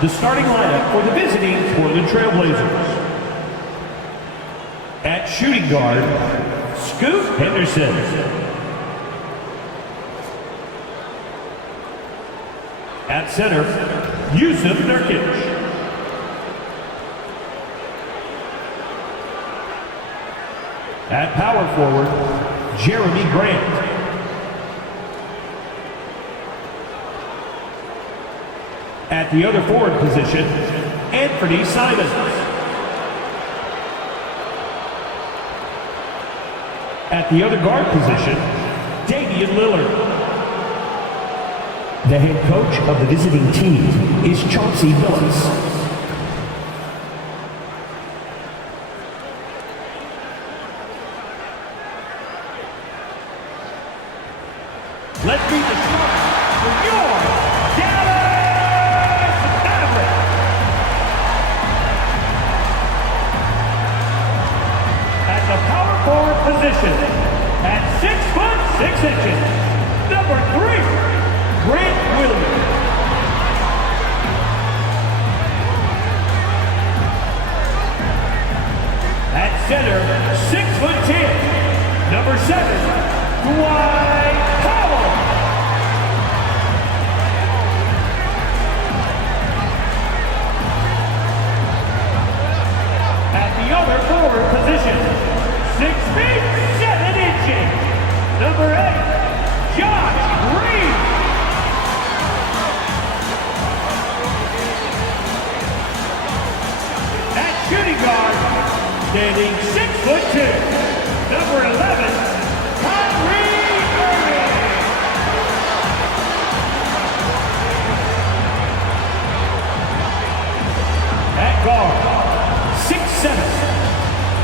The starting lineup for the visiting Portland Trail Blazers. At shooting guard, Scoot Henderson. At center, Yusuf Nurkic. At power forward, Jeremy Grant. At the other forward position, Anthony Simons. At the other guard position, Damian Lillard. The head coach of the visiting team is Chauncey Billups. Let's be the start for your Dallas Mavericks. At the power forward position, at 6'6", number 3, Grant Williams. At center, 6'10", number 7, Dwight Powell. At the other forward position, 6 feet 7 inches, number 8, Josh Reed. At shooting guard, standing 6'2", number 11, Kyrie Irving. At guard, 6'7",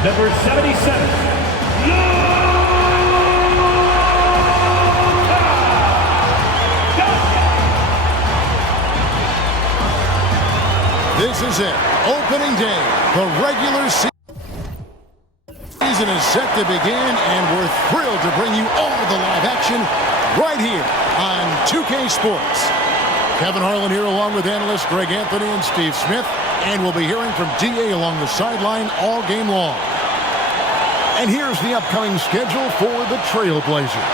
number 77, This is it. Opening day. The regular season is set to begin, and we're thrilled to bring you all the live action right here on 2K Sports. Kevin Harlan here along with analysts Greg Anthony and Steve Smith, and we'll be hearing from DA along the sideline all game long. And here's the upcoming schedule for the Trailblazers.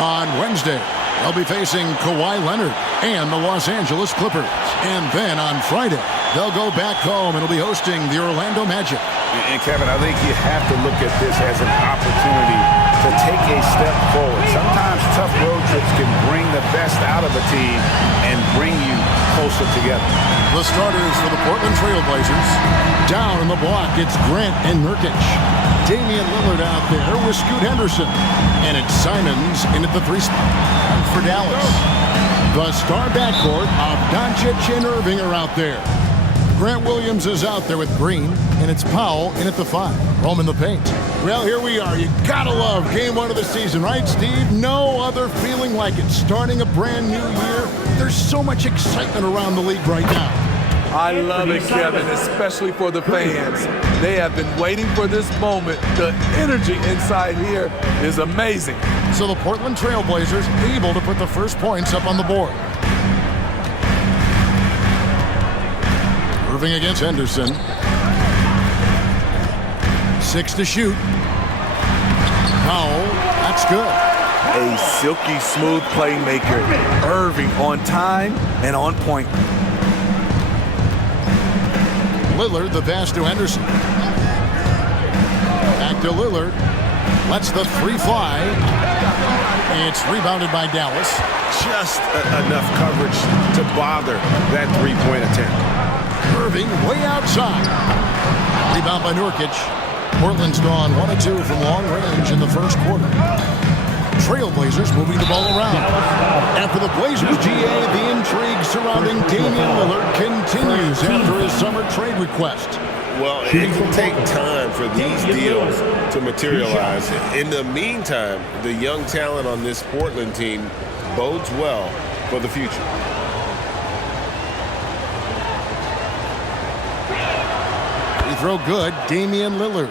On Wednesday, they'll be facing Kawhi Leonard and the Los Angeles Clippers. And then on Friday, they'll go back home and will be hosting the Orlando Magic. And Kevin, I think you have to look at this as an opportunity to take a step forward. Sometimes tough road trips can bring the best out of a team and bring you closer together. The starters for the Portland Trailblazers. Down in the block, it's Grant and Nurkic. Damian Lillard out there with Scoot Henderson. And it's Simons in at the 3 spot for Dallas. The star backcourt of Doncic and Irving are out there. Grant Williams is out there with Green, and it's Powell in at the 5. Home in the paint. Well, here we are. You gotta love game 1 of the season, right, Steve? No other feeling like it. Starting a brand new year, there's so much excitement around the league right now. I love it, Kevin, especially for the fans. They have been waiting for this moment. The energy inside here is amazing. So the Portland Trailblazers able to put the first points up on the board. Irving against Henderson. 6 to shoot. Powell, that's good. A silky smooth playmaker. Irving on time and on point. Lillard, the pass to Henderson. Back to Lillard. Lets the 3 fly. It's rebounded by Dallas. Just enough coverage to bother that three-point attempt. Irving way outside. Rebound by Nurkic. Portland's gone 1 of 2 from long range in the first quarter. Trailblazers moving the ball around. And for the Blazers, GA, the intrigue surrounding Damian Lillard continues after his summer trade request. Well, it can take time for these deals to materialize. In the meantime, the young talent on this Portland team bodes well for the future. Free throw good, Damian Lillard.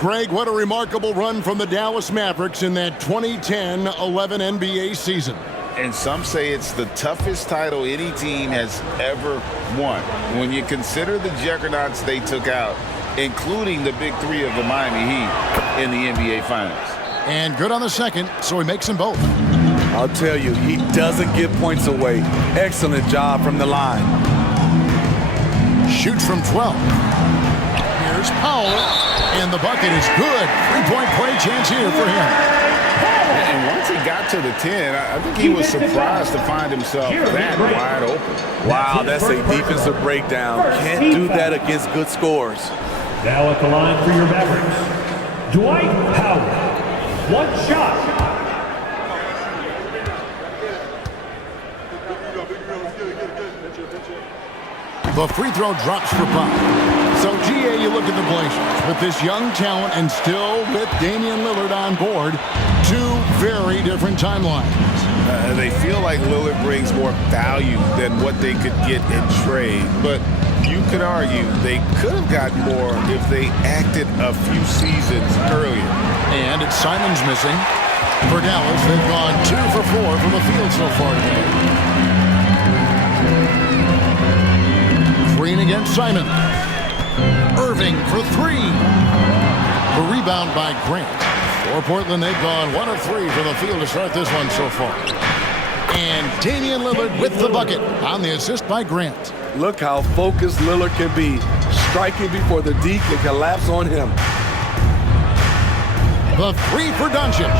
Greg, what a remarkable run from the Dallas Mavericks in that 2010-11 NBA season. And some say it's the toughest title any team has ever won. When you consider the juggernauts they took out, including the big three of the Miami Heat in the NBA Finals. And good on the second, so he makes them both. I'll tell you, he doesn't give points away. Excellent job from the line. Shoots from 12. Here's Powell, and the bucket is good. Three-point play chance here for him. And once he got to the 10, I think he was surprised to find himself that wide open. Wow, that's a defensive breakdown. Can't do that against good scores. Now at the line for your Mavericks, Dwight Howard. One shot. The free throw drops for Pop. So, GA, you look at the Blazers with this young talent and still with Damian Lillard on board. Two very different timelines. They feel like Lillard brings more value than what they could get in trade. But you could argue they could have gotten more if they acted a few seasons earlier. And it's Simons missing. For Dallas, they've gone 2 for 4 from the field so far today. Green against Simon. Irving for 3. The rebound by Grant. For Portland, they've gone 1 of 3 from the field to start this one so far. And Damian Lillard with the bucket on the assist by Grant. Look how focused Lillard can be, striking before the D can collapse on him. The 3 for Doncic.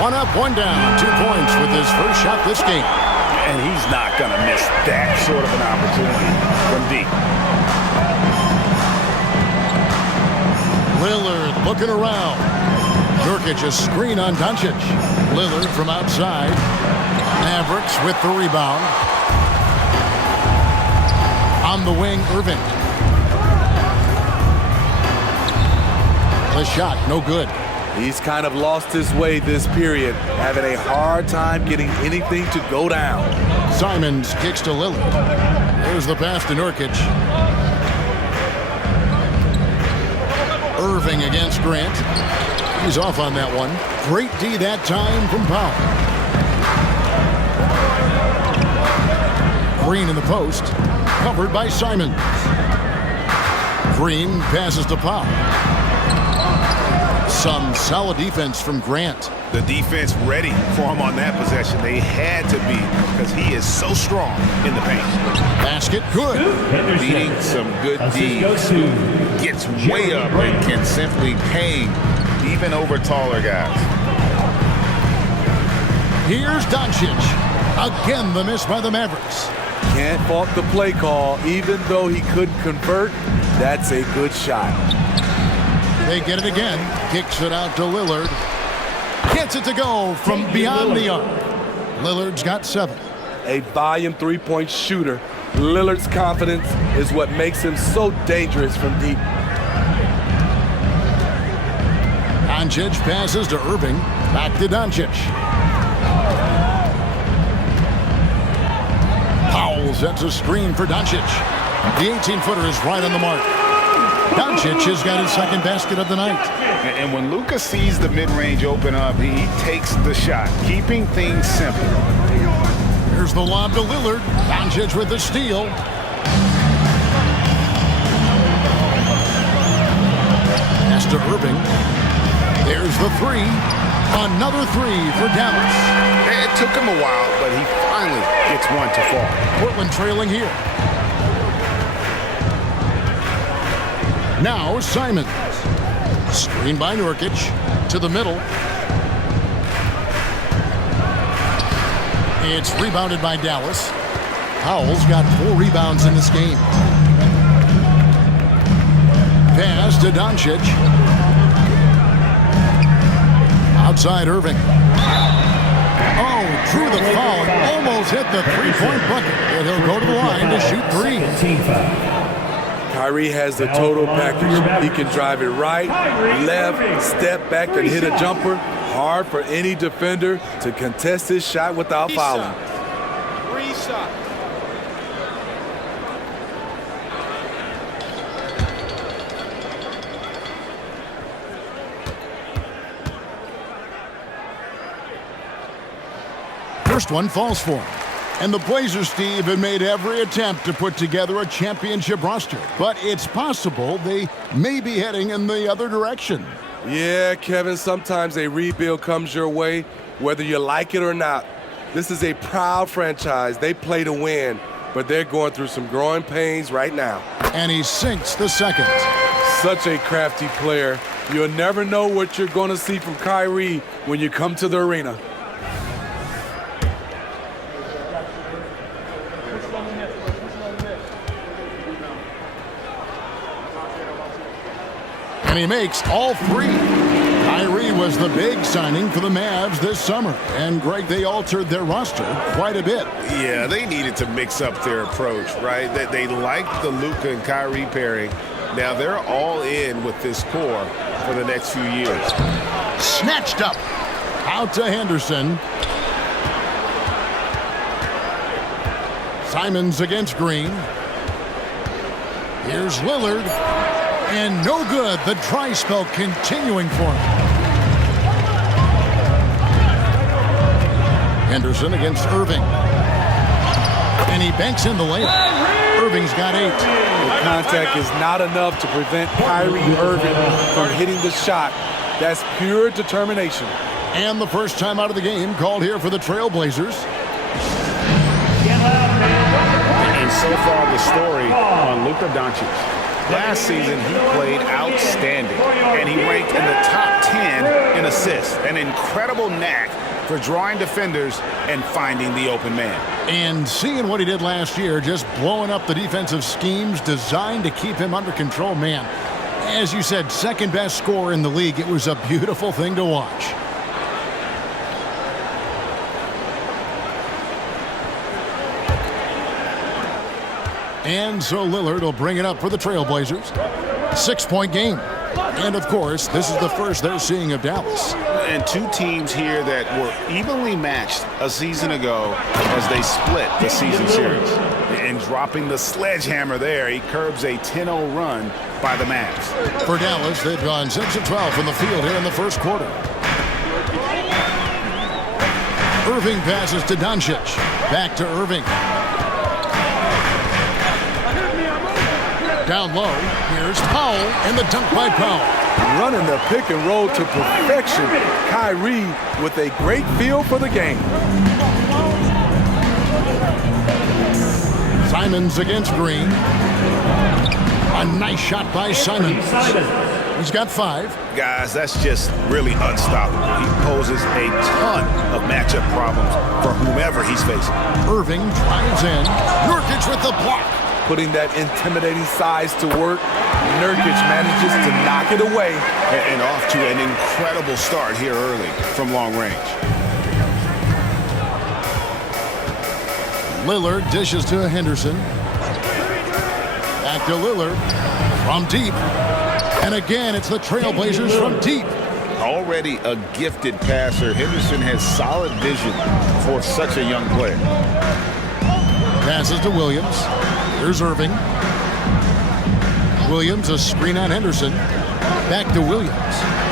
1 up, 1 down. 2 points with his first shot this game. And he's not going to miss that sort of an opportunity from deep. Lillard looking around. Nurkic a screen on Doncic. Lillard from outside. Mavericks with the rebound. On the wing, Irving. The shot, no good. He's kind of lost his way this period, having a hard time getting anything to go down. Simons kicks to Lillard. There's the pass to Nurkic. Irving against Grant. He's off on that one. Great D that time from Powell. Green in the post. Covered by Simons. Green passes to Powell. Some solid defense from Grant. The defense ready for him on that possession. They had to be because he is so strong in the paint. Basket good. Beating some good D. Gets way up and can simply hang even over taller guys. Here's Doncic. Again, the miss by the Mavericks. Can't fault the play call. Even though he couldn't convert, that's a good shot. They get it again. Kicks it out to Lillard. Gets it to go from beyond the arc. Lillard's got 7. A volume three-point shooter. Lillard's confidence is what makes him so dangerous from deep. Doncic passes to Irving. Back to Doncic. Powell sets a screen for Doncic. The 18-footer is right on the mark. Doncic has got his second basket of the night. And when Luka sees the mid-range open up, he takes the shot, keeping things simple. Here's the lob to Lillard. Doncic with the steal. Pass to Irving. There's the 3. Another 3 for Dallas. It took him a while, but he finally gets one to fall. Portland trailing here. Now Simons. Screen by Nurkic. To the middle. It's rebounded by Dallas. Powell's got 4 rebounds in this game. Pass to Doncic. Outside Irving. Oh, drew the foul and almost hit the 3-point bucket. And he'll go to the line to shoot 3. Team foul. Kyrie has the total package. He can drive it right, left, step back and hit a jumper. Hard for any defender to contest his shot without fouling. first one falls for him. And the Blazers, Steve, have made every attempt to put together a championship roster. But it's possible they may be heading in the other direction. Yeah, Kevin, sometimes a rebuild comes your way, whether you like it or not. This is a proud franchise. They play to win, but they're going through some growing pains right now. And he sinks the second. Such a crafty player. You'll never know what you're going to see from Kyrie when you come to the arena. And he makes all three. Kyrie was the big signing for the Mavs this summer. And, Greg, they altered their roster quite a bit. Yeah, they needed to mix up their approach, right? They liked the Luka and Kyrie pairing. Now they're all in with this core for the next few years. Snatched up. Out to Henderson. Simons against Green. Here's Lillard. And no good. The dry spell continuing for him. Henderson against Irving. And he banks in the layup. Irving's got 8. The contact is not enough to prevent Kyrie Irving from hitting the shot. That's pure determination. And the first time out of the game called here for the Trailblazers. And so far the story on Luka Doncic. Last season, he played outstanding, and he ranked in the top 10 in assists. An incredible knack for drawing defenders and finding the open man. And seeing what he did last year, just blowing up the defensive schemes designed to keep him under control, man. As you said, second best scorer in the league. It was a beautiful thing to watch. And so Lillard will bring it up for the Trailblazers. 6-point game. And, of course, this is the first they're seeing of Dallas. And two teams here that were evenly matched a season ago as they split the season series. And dropping the sledgehammer there, he curbs a 10-0 run by the Mavs. For Dallas, they've gone 6 of 12 from the field here in the first quarter. Irving passes to Doncic. Back to Irving. Down low, here's Powell, and the dunk by Powell. Running the pick and roll to perfection. Kyrie with a great feel for the game. Simons against Green. A nice shot by Simons. He's got 5. Guys, that's just really unstoppable. He poses a ton of matchup problems for whomever he's facing. Irving drives in. Nurkic with the block. Putting that intimidating size to work, Nurkic manages to knock it away. And off to an incredible start here early from long range. Lillard dishes to Henderson. Back to Lillard from deep. And again, it's the Trailblazers from deep. Already a gifted passer, Henderson has solid vision for such a young player. Passes to Williams. Here's Irving. Williams, a screen on Henderson. Back to Williams.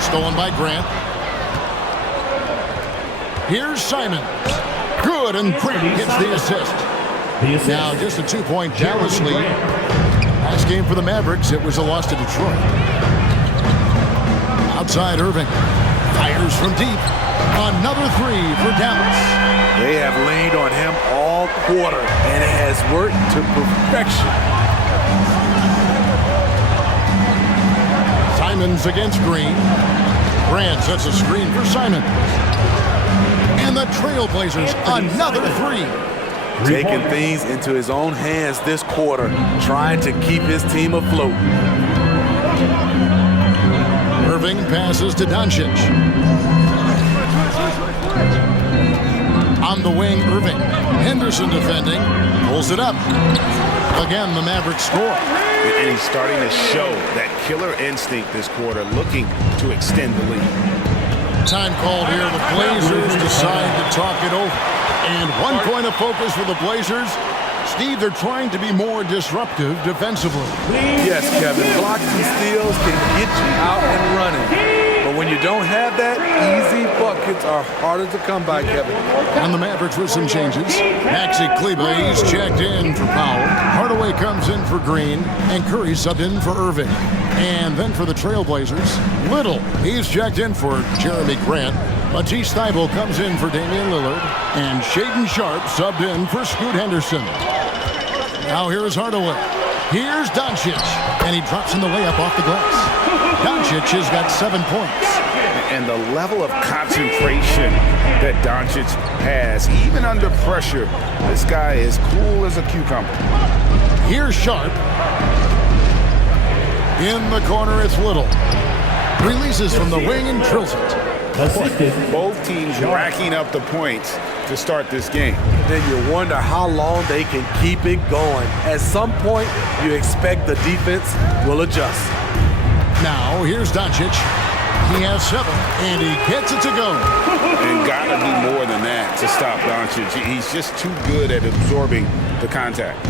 Stolen by Grant. Here's Simons. Good, and Grant gets the assist. Now just a 2-point Dallas lead. Last game for the Mavericks, it was a loss to Detroit. Outside Irving. Fires from deep. Another 3 for Dallas. They have leaned on him all quarter, and it has worked to perfection. Simons against Green. Grant sets a screen for Simons. And the Trailblazers, another 3. Taking things into his own hands this quarter, trying to keep his team afloat. Irving passes to Doncic. On the wing, Irving. Henderson defending. Pulls it up. Again, the Mavericks score. And he's starting to show that killer instinct this quarter, looking to extend the lead. Time called here. The Blazers decide to talk it over. And one point of focus for the Blazers. Steve, they're trying to be more disruptive defensively. Yes, Kevin. Blocks and steals can get you out and running. But when When you don't have that, easy buckets are harder to come by, Kevin. And the Mavericks with some changes. Maxi Kleba, he's checked in for Powell. Hardaway comes in for Green. And Curry subbed in for Irving. And then for the Trailblazers, Little, he's checked in for Jeremy Grant. Matisse Thybulle comes in for Damian Lillard. And Shaedon Sharpe subbed in for Scoot Henderson. Now here's Hardaway. Here's Doncic. And he drops in the layup off the glass. Doncic has got 7 points. And the level of concentration that Doncic has, even under pressure, this guy is cool as a cucumber. Here's Sharpe. In the corner, it's Little. Releases from the wing and drills it. Both teams racking up the points to start this game. Then you wonder how long they can keep it going. At some point, you expect the defense will adjust. Now, here's Doncic. He has 7, and he gets it to go. And gotta do more than that to stop Doncic. He's just too good at absorbing the contact.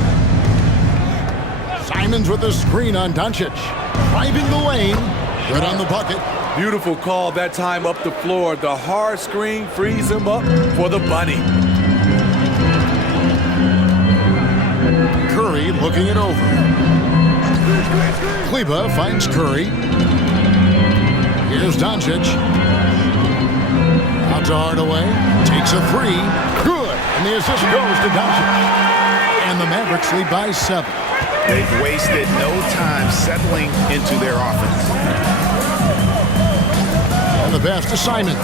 Simons with the screen on Doncic. Driving the lane. Good on the bucket. Beautiful call that time up the floor. The hard screen frees him up for the bunny. Curry looking it over. Kleba finds Curry. Here's Doncic. Out to Hardaway. Takes a 3. Good. And the assist goes to Doncic. And the Mavericks lead by 7. They've wasted no time settling into their offense. And the pass to Simons.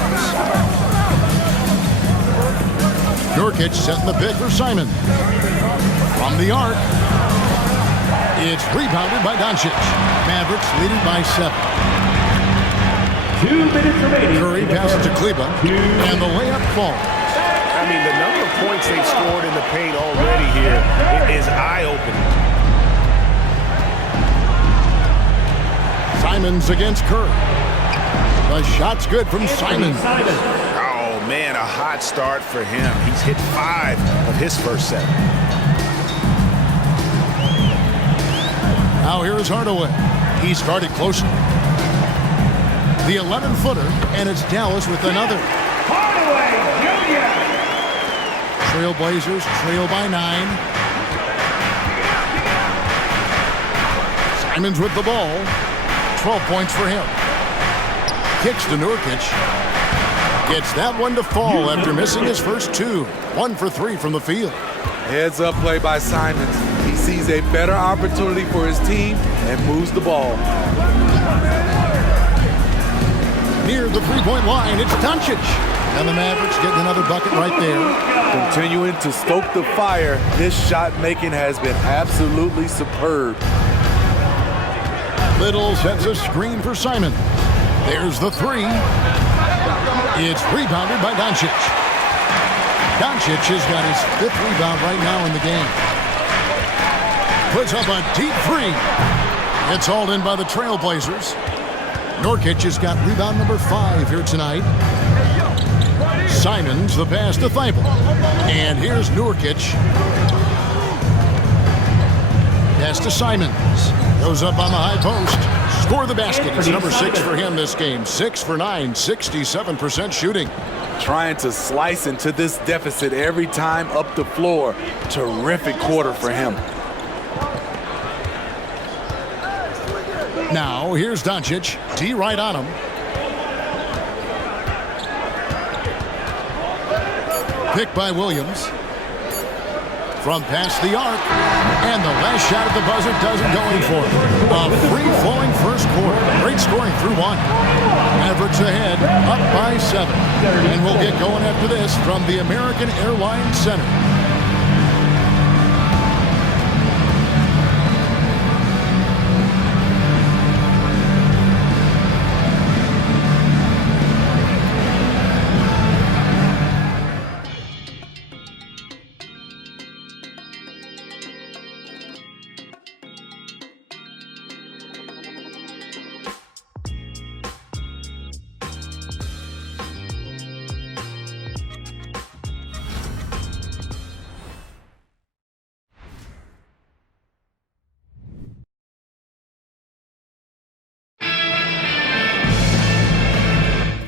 Nurkic setting the pick for Simons. From the arc. It's rebounded by Doncic. Mavericks leading by 7. 2 minutes remaining. Curry passes to Kleba. And the layup falls. I mean, the number of points they've scored in the paint already here is eye-opening. Simons against Curry. The shot's good from Simons. Oh, man, a hot start for him. He's hit 5 of his first 7. Now here's Hardaway. He started closely. The 11-footer, and it's Dallas with another. Hardaway Jr. Trailblazers trail by 9. Simons with the ball. 12 points for him. Kicks to Nurkic. Gets that one to fall after missing his first 2. 1 for 3 from the field. Heads up play by Simons. He sees a better opportunity for his team and moves the ball. Near the three-point line, it's Doncic. And the Mavericks getting another bucket right there. Continuing to stoke the fire, his shot making has been absolutely superb. Little sets a screen for Simon. There's the 3. It's rebounded by Doncic. Doncic has got his 5th rebound right now in the game. Puts up a deep 3. It's hauled in by the Trailblazers. Nurkic has got rebound number 5 here tonight. Simons the pass to Thybulle. And here's Nurkic. Pass to Simons. Goes up on the high post. Score the basket. It's number 6 for him this game. 6 for 9, 67% shooting. Trying to slice into this deficit every time up the floor. Terrific quarter for him. Now, here's Doncic. D right on him. Picked by Williams. From past the arc. And the last shot at the buzzer doesn't go in for it. A free-flowing first quarter. Great scoring through 1. Mavericks ahead, up by 7. And we'll get going after this from the American Airlines Center.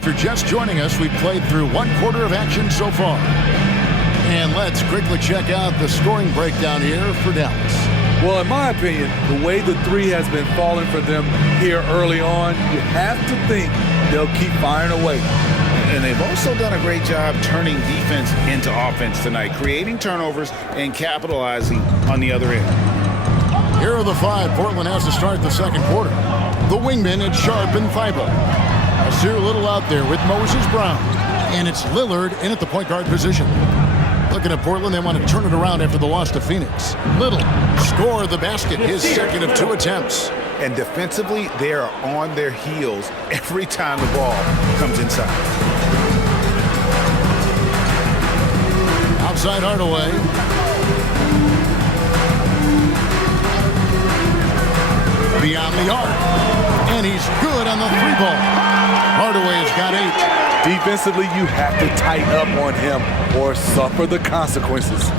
If you're just joining us, we've played through 1/4 of action so far. And let's quickly check out the scoring breakdown here for Dallas. Well, in my opinion, the way the three has been falling for them here early on, you have to think they'll keep firing away. And they've also done a great job turning defense into offense tonight, creating turnovers and capitalizing on the other end. Here are the five Portland has to start the second quarter. The wingmen, it's Sharp and Thibault. Azir Little out there with Moses Brown. And it's Lillard in at the point guard position. Looking at Portland, they want to turn it around after the loss to Phoenix. Little score the basket, his second of 2 attempts. And defensively, they are on their heels every time the ball comes inside. Outside Hardaway. Beyond the arc. And he's good on the 3-ball. Hardaway has got 8. Defensively, you have to tighten up on him or suffer the consequences.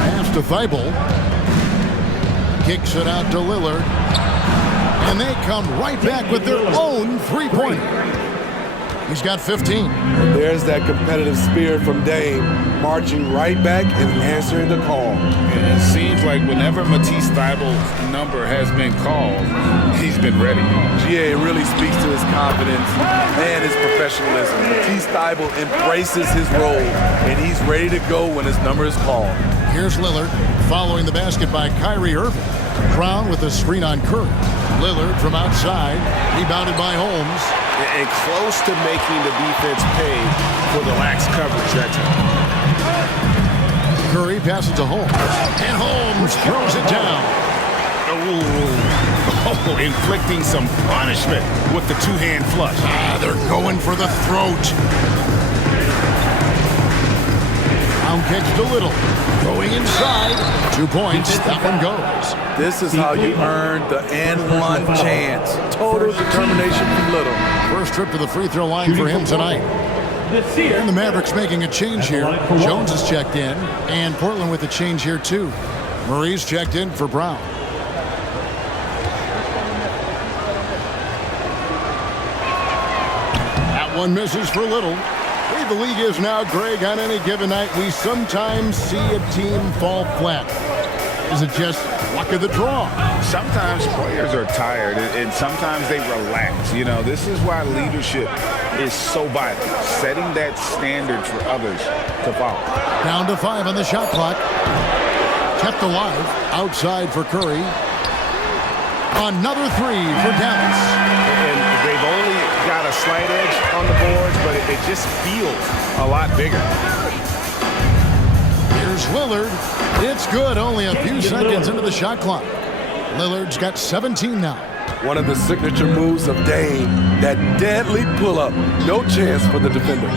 Pass to Thibault. Kicks it out to Lillard. And they come right back with their own 3-pointer. He's got 15. There's that competitive spirit from Dame, marching right back and answering the call. And it seems like whenever Matisse Thybulle's number has been called, he's been ready. GA really speaks to his confidence and his professionalism. Matisse Thybulle embraces his role, and he's ready to go when his number is called. Here's Lillard following the basket by Kyrie Irving. Brown with a screen on Curry. Lillard from outside, rebounded by Holmes. And close to making the defense pay for the lax coverage that time. Curry passes to Holmes. And Holmes throws it down. Oh, inflicting some punishment with the 2-hand flush. They're going for the throat. Brown kicks to Little. Going inside. 2 points. That one goes. This is how you earn the and-one chance. Total determination from Little. First trip to the free throw line for him tonight. And the Mavericks making a change here. Jones is checked in, and Portland with a change here too. Murray's checked in for Brown. That one misses for Little. The way the league is now, Greg, on any given night, we sometimes see a team fall flat. Is it just luck of the draw? Sometimes players are tired, and sometimes they relax. You know, this is why leadership is so vital, setting that standard for others to follow. Down to 5 on the shot clock. Kept alive. Outside for Curry. Another 3 for Dallas. And they've only got a slight edge on the boards, but it just feels a lot bigger. Here's Lillard. It's good. Only a few seconds into the shot clock. Lillard's got 17 now. One of the signature moves of Dame, that deadly pull-up. No chance for the defender.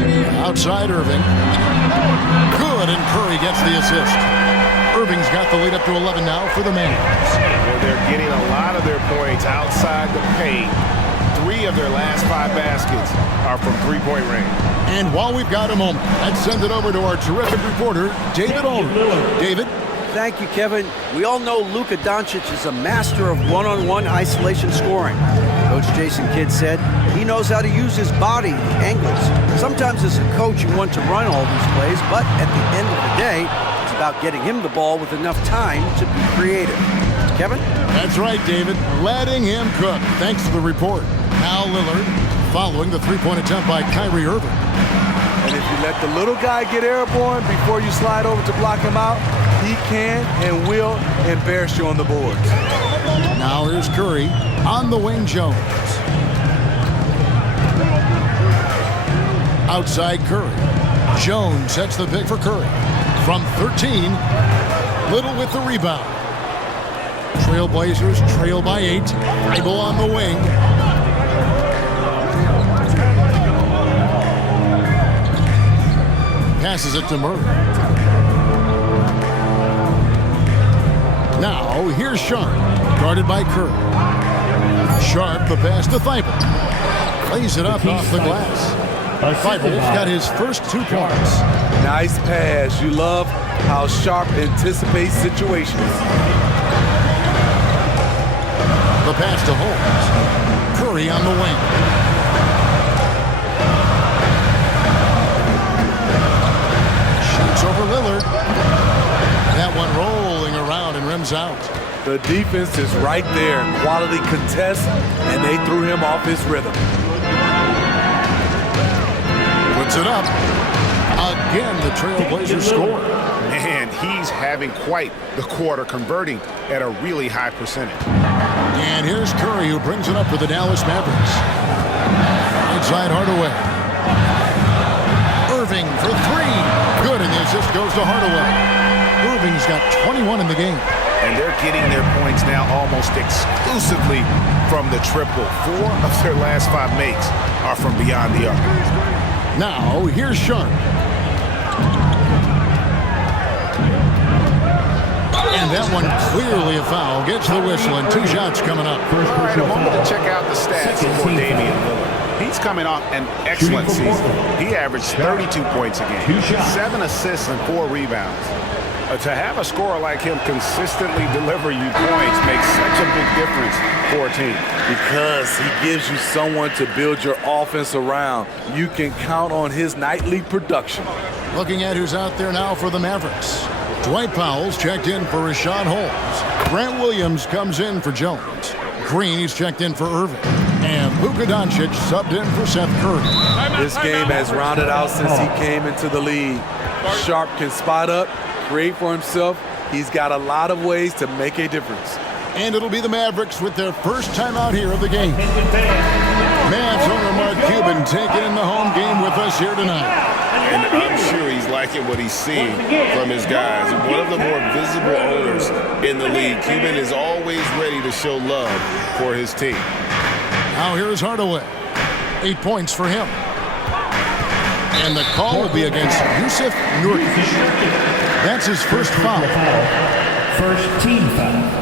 Outside Irving. Good, and Curry gets the assist. Irving's got the lead up to 11 now for the Mavs. Well, they're getting a lot of their points outside the paint. 3 of their last 5 baskets are from 3-point range. And while we've got a moment, let's send it over to our terrific reporter, David Aldridge. David? Thank you, Kevin. We all know Luka Doncic is a master of one-on-one isolation scoring. Coach Jason Kidd said he knows how to use his body, angles. Sometimes as a coach you want to run all these plays, but at the end of the day, it's about getting him the ball with enough time to be creative. Kevin? That's right, David. Letting him cook. Thanks for the report. Now Lillard following the 3-point attempt by Kyrie Irving. And if you let the little guy get airborne before you slide over to block him out, he can and will embarrass you on the boards. Now here's Curry on the wing. Jones. Outside Curry. Jones sets the pick for Curry. From 13, Little with the rebound. Trailblazers trail by 8. Thibault on the wing. Passes it to Murray. Now, here's Sharp, guarded by Curry. Sharp, the pass to Thibault. Plays it up off the glass. Thibault's got his first 2 points. Nice pass. You love how Sharp anticipates situations. The pass to Holmes. Curry Curry on the wing. Shoots over Lillard. That one rolling around and rims out. The defense is right there. Quality contest, and they threw him off his rhythm. Puts it up. Again, the Trailblazers score. And he's having quite the quarter, converting at a really high percentage. And here's Curry, who brings it up for the Dallas Mavericks. Inside Hardaway. Irving for three. Good, and the assist goes to Hardaway. Irving's got 21 in the game. And they're getting their points now almost exclusively from the triple. 4 of their last 5 makes are from beyond the arc. Now, here's Sharp. And that one clearly a foul. Gets the whistle, and 2 shots coming up. All right, a moment to check out the stats for Damian Lillard. He's coming off an excellent season. He averaged 32 points a game, 7 assists and 4 rebounds. To have a scorer like him consistently deliver you points makes such a big difference for a team. Because he gives you someone to build your offense around. You can count on his nightly production. Looking at who's out there now for the Mavericks. Dwight Powell's checked in for Rashawn Holmes. Grant Williams comes in for Jones. Green's checked in for Irving. And Luka Doncic subbed in for Seth Curry. This game has rounded out since he came into the league. Sharp can spot up, create for himself. He's got a lot of ways to make a difference. And it'll be the Mavericks with their first time out here of the game. Mavs owner Mark Cuban taking in the home game with us here tonight. And I'm sure he's liking what he's seeing from his guys. One of the more visible owners in the league. Cuban is always ready to show love for his team. Now here's Hardaway. 8 points for him. And the call will be against Yusuf Nurkic. That's his first foul. First team foul.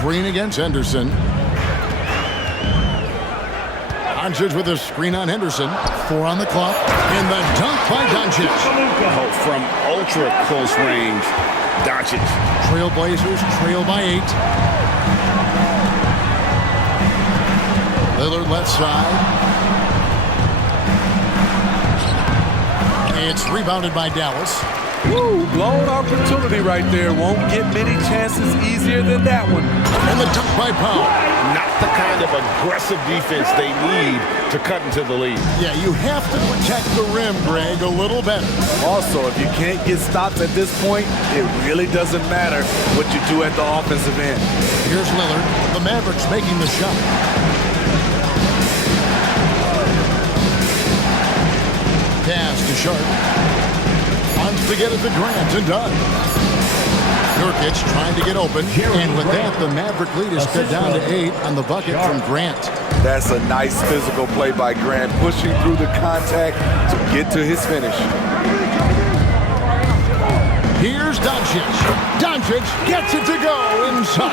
Green against Henderson. Doncic with a screen on Henderson. 4 on the clock. And the dunk by Doncic. Oh, from ultra close range, Doncic. Trailblazers trail by 8. Lillard left side. It's rebounded by Dallas. Woo, blown opportunity right there. Won't get many chances easier than that one. And the dunk by Powell. Not the kind of aggressive defense they need to cut into the lead. Yeah, you have to protect the rim, Greg, a little better. Also, if you can't get stops at this point, it really doesn't matter what you do at the offensive end. Here's Lillard. The Mavericks making the shot. Pass to Sharp. Wants to get it to Grant and done. Nurkic trying to get open. And with that, the Maverick lead is cut down to 8 on the bucket from Grant. That's a nice physical play by Grant, pushing through the contact to get to his finish. Here's Doncic. Doncic gets it to go inside.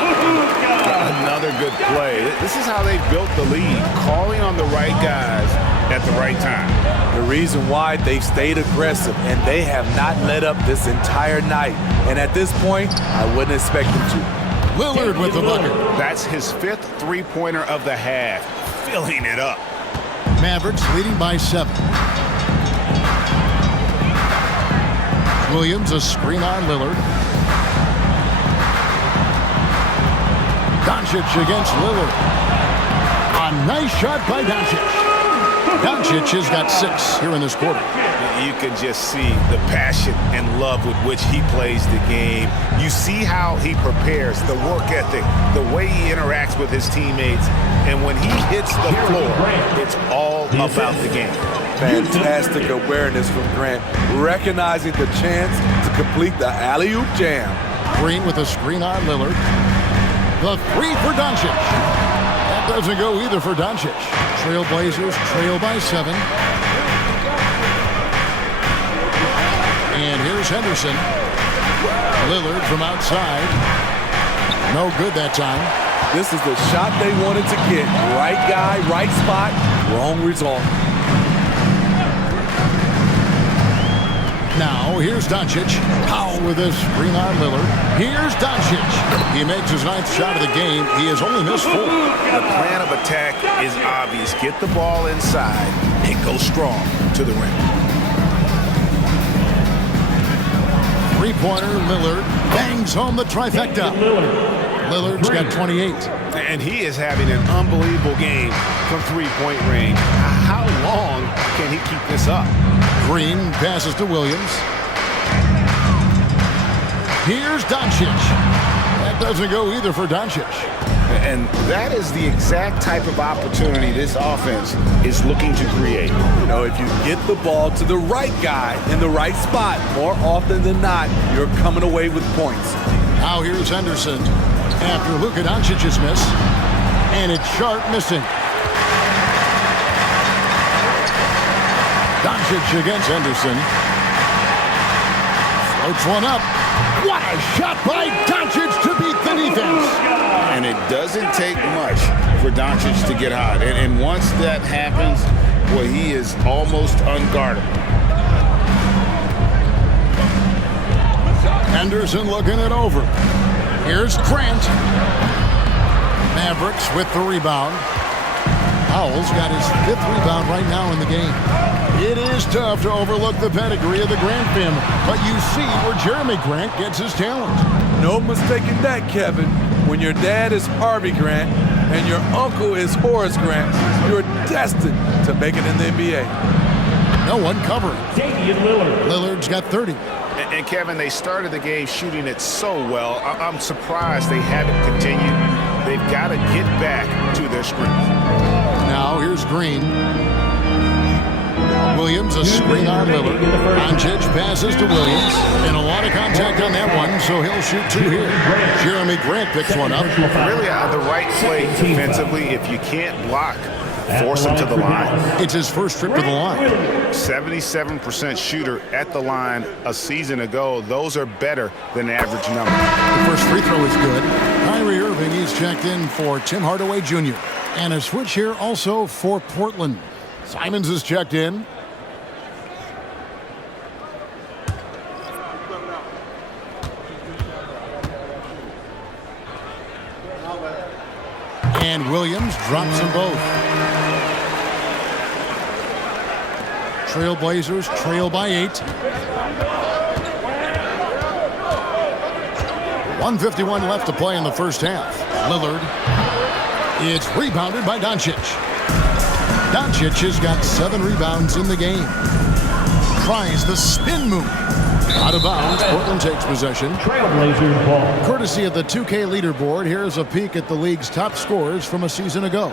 Another good play. This is how they built the lead, calling on the right guys at the right time. The reason why they've stayed aggressive, and they have not let up this entire night. And at this point, I wouldn't expect them to. Lillard with the bucket. That's his 5th three-pointer of the half, filling it up. Mavericks leading by 7. Williams, a screen on Lillard. Doncic against Lillard. A nice shot by Doncic. Doncic has got 6 here in this quarter. You can just see the passion and love with which he plays the game. You see how he prepares, the work ethic, the way he interacts with his teammates. And when he hits the floor, it's all about the game. Fantastic awareness from Grant, recognizing the chance to complete the alley-oop jam. Green with a screen on Lillard. The 3 for Doncic. That doesn't go either for Doncic. Trailblazers trail by 7. And here's Henderson. Lillard from outside. No good that time. This is the shot they wanted to get. Right guy, right spot, wrong result. Now, here's Doncic. Powell with this screen on Lillard. Here's Doncic. He makes his 9th shot of the game. He has only missed 4. The plan of attack is obvious. Get the ball inside and go strong to the rim. Three-pointer, Lillard bangs home the trifecta. Lillard's got 28. And he is having an unbelievable game from three-point range. How long can he keep this up? Green passes to Williams. Here's Doncic. That doesn't go either for Doncic. And that is the exact type of opportunity this offense is looking to create. You know, if you get the ball to the right guy in the right spot, more often than not, you're coming away with points. Now here's Henderson after Luka Doncic's miss. And it's Sharp missing. Doncic against Henderson. Floats one up. What a shot by Doncic to beat the defense. And it doesn't take much for Doncic to get hot. And once that happens, well, he is almost unguardable. Henderson looking it over. Here's Grant. Mavericks with the rebound. Powell's got his 5th rebound right now in the game. It is tough to overlook the pedigree of the Grant family, but you see where Jeremy Grant gets his talent. No mistaking that, Kevin. When your dad is Harvey Grant and your uncle is Horace Grant, you're destined to make it in the NBA. No one covering. Damian Lillard. Lillard's got 30. And Kevin, they started the game shooting it so well. I'm surprised they haven't continued. They've got to get back to their strength. Now here's Green. Williams, a screen on Lillard. Doncic passes to Williams. And a lot of contact on that one, so he'll shoot 2 here. Jeremy Grant picks one up. Really the right play defensively. If you can't block, force him to the line. It's his first trip to the line. 77% shooter at the line a season ago. Those are better than average numbers. The first free throw is good. Kyrie Irving is checked in for Tim Hardaway Jr. And a switch here also for Portland. Simons is checked in. And Williams drops them both. Trailblazers trail by 8. 1:51 left to play in the first half. Lillard. It's rebounded by Doncic. Doncic has got 7 rebounds in the game. Tries the spin move. Out of bounds, Portland takes possession. Trailblazers ball. Courtesy of the 2K leaderboard, here's a peek at the league's top scorers from a season ago.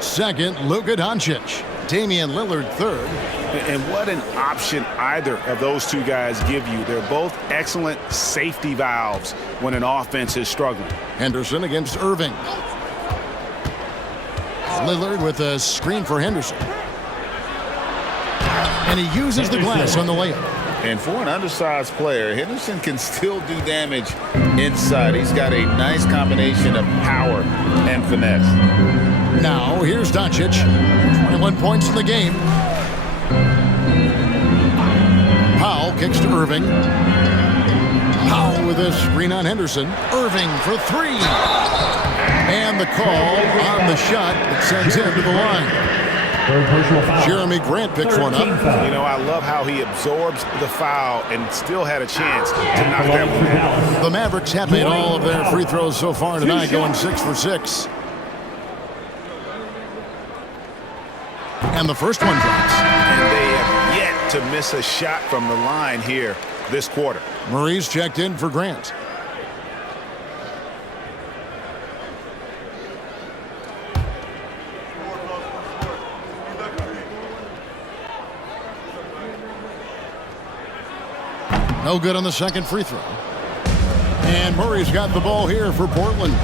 Second, Luka Doncic. Damian Lillard third. And what an option either of those two guys give you. They're both excellent safety valves when an offense is struggling. Henderson against Irving. Lillard with a screen for Henderson. And he uses the glass on the layup. And for an undersized player, Henderson can still do damage inside. He's got a nice combination of power and finesse. Now, here's Doncic. 21 points in the game. Powell kicks to Irving. Powell with a screen on Henderson. Irving for 3. And the call on the shot that sends him to the line. Jeremy Grant picks one up. You know, I love how he absorbs the foul and still had a chance to knock that one down. The Mavericks have made all of their free throws so far tonight, going 6 for 6. And the first one drops. And they have yet to miss a shot from the line here this quarter. Murray's checked in for Grant. No good on the second free throw. And Murray's got the ball here for Portland.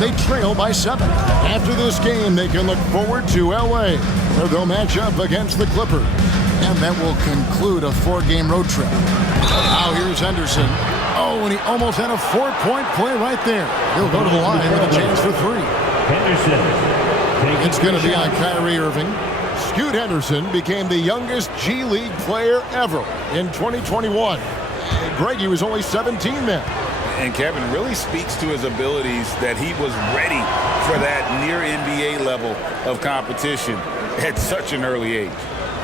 They trail by 7. After this game, they can look forward to L.A., where they'll match up against the Clippers. And that will conclude a 4-game road trip. Now here's Henderson. Oh, and he almost had a 4-point play right there. He'll go to the line with a chance for 3. Henderson. It's going to be on Kyrie Irving. Scoot Henderson became the youngest G League player ever in 2021. Greg, he was only 17 then. And Kevin really speaks to his abilities that he was ready for that near NBA level of competition at such an early age.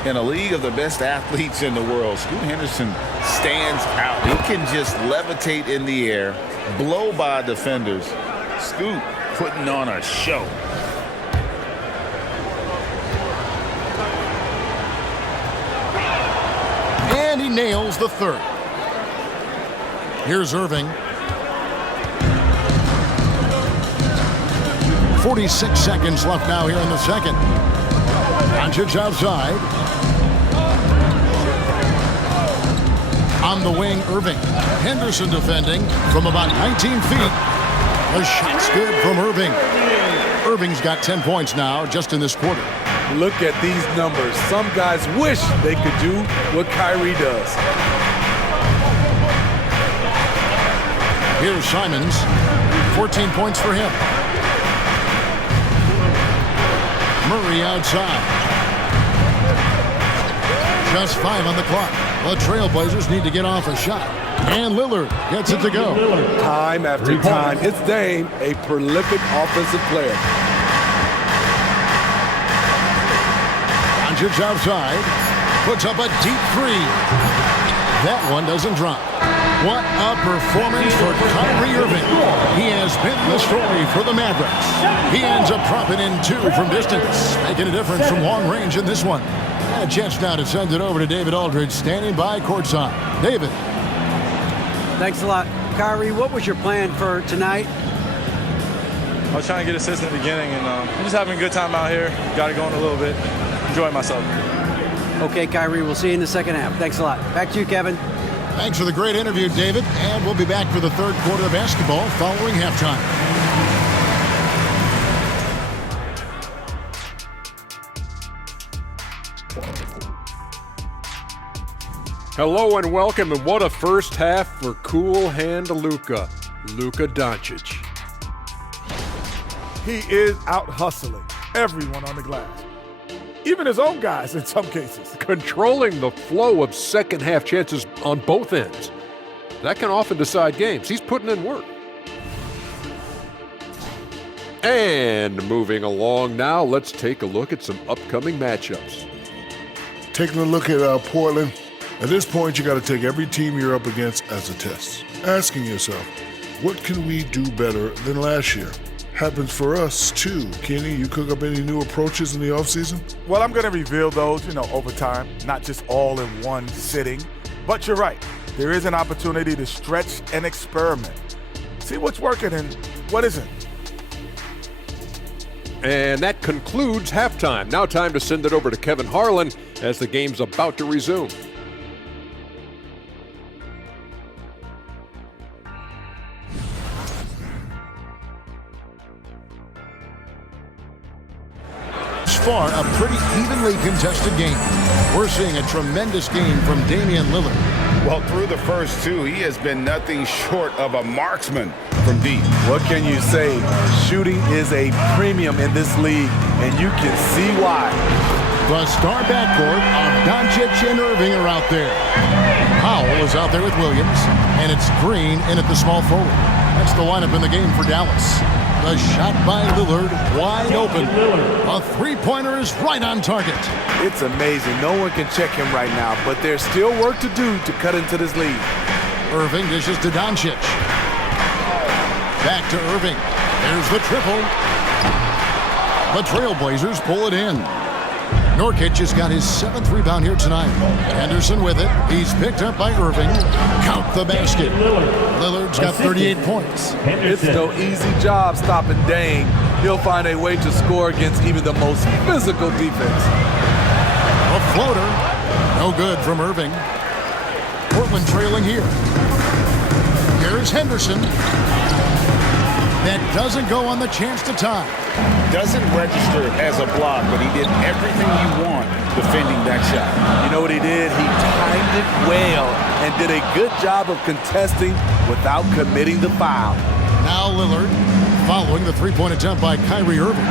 In a league of the best athletes in the world, Scoot Henderson stands out. He can just levitate in the air, blow by defenders. Scoot putting on a show. And he nails the third. Here's Irving. 46 seconds left now here in the second. Doncic outside. On the wing, Irving. Henderson defending from about 19 feet. The shot's good from Irving. Irving's got 10 points now just in this quarter. Look at these numbers. Some guys wish they could do what Kyrie does. Here's Simons. 14 points for him. Murray outside. Just 5 on the clock. The Trailblazers need to get off a shot. And Lillard gets it to go. Time after time, it's Dame, a prolific offensive player. Doncic outside. Puts up a deep three. That one doesn't drop. What a performance for Kyrie Irving. He has been the story for the Mavericks. He ends up dropping in 2 from distance, making a difference from long range in this one. And a chance now to send it over to David Aldridge, standing by courtside. David. Thanks a lot. Kyrie, what was your plan for tonight? I was trying to get assists in the beginning, and I'm just having a good time out here. Got it going a little bit. Enjoying myself. Okay, Kyrie, we'll see you in the second half. Thanks a lot. Back to you, Kevin. Thanks for the great interview, David. And we'll be back for the third quarter of basketball following halftime. Hello and welcome, and what a first half for cool hand Luka Doncic. He is out hustling everyone on the glass, even his own guys in some cases. Controlling the flow of second half chances on both ends. That can often decide games. He's putting in work. And moving along now, let's take a look at some upcoming matchups. Taking a look at Portland. At this point, you got to take every team you're up against as a test. Asking yourself, what can we do better than last year? Happens for us, too. Kenny, you cook up any new approaches in the offseason? Well, I'm going to reveal those, over time, not just all in one sitting. But you're right. There is an opportunity to stretch and experiment. See what's working and what isn't. And that concludes halftime. Now time to send it over to Kevin Harlan as the game's about to resume. Far a pretty evenly contested game. We're seeing a tremendous game from Damian Lillard. Well, through the first 2, he has been nothing short of a marksman from deep. What can you say? Shooting is a premium in this league, and you can see why. The star backcourt of Doncic and Irving are out there. Powell is out there with Williams, and it's Green in at the small forward. That's the lineup in the game for Dallas. The shot by Lillard, wide open. A three-pointer is right on target. It's amazing. No one can check him right now, but there's still work to do to cut into this lead. Irving dishes to Doncic. Back to Irving. There's the triple. The Trailblazers pull it in. Nurkic has got his 7th rebound here tonight. Henderson with it. He's picked up by Irving. Count the basket. Lillard's got 38 points. It's no easy job stopping Dame. He'll find a way to score against even the most physical defense. A floater. No good from Irving. Portland trailing here. Here's Henderson. That doesn't go on the chance to tie. Doesn't register as a block, but he did everything you want defending that shot. You know what he did? He timed it well and did a good job of contesting without committing the foul. Now Lillard following the three-point attempt by Kyrie Irving.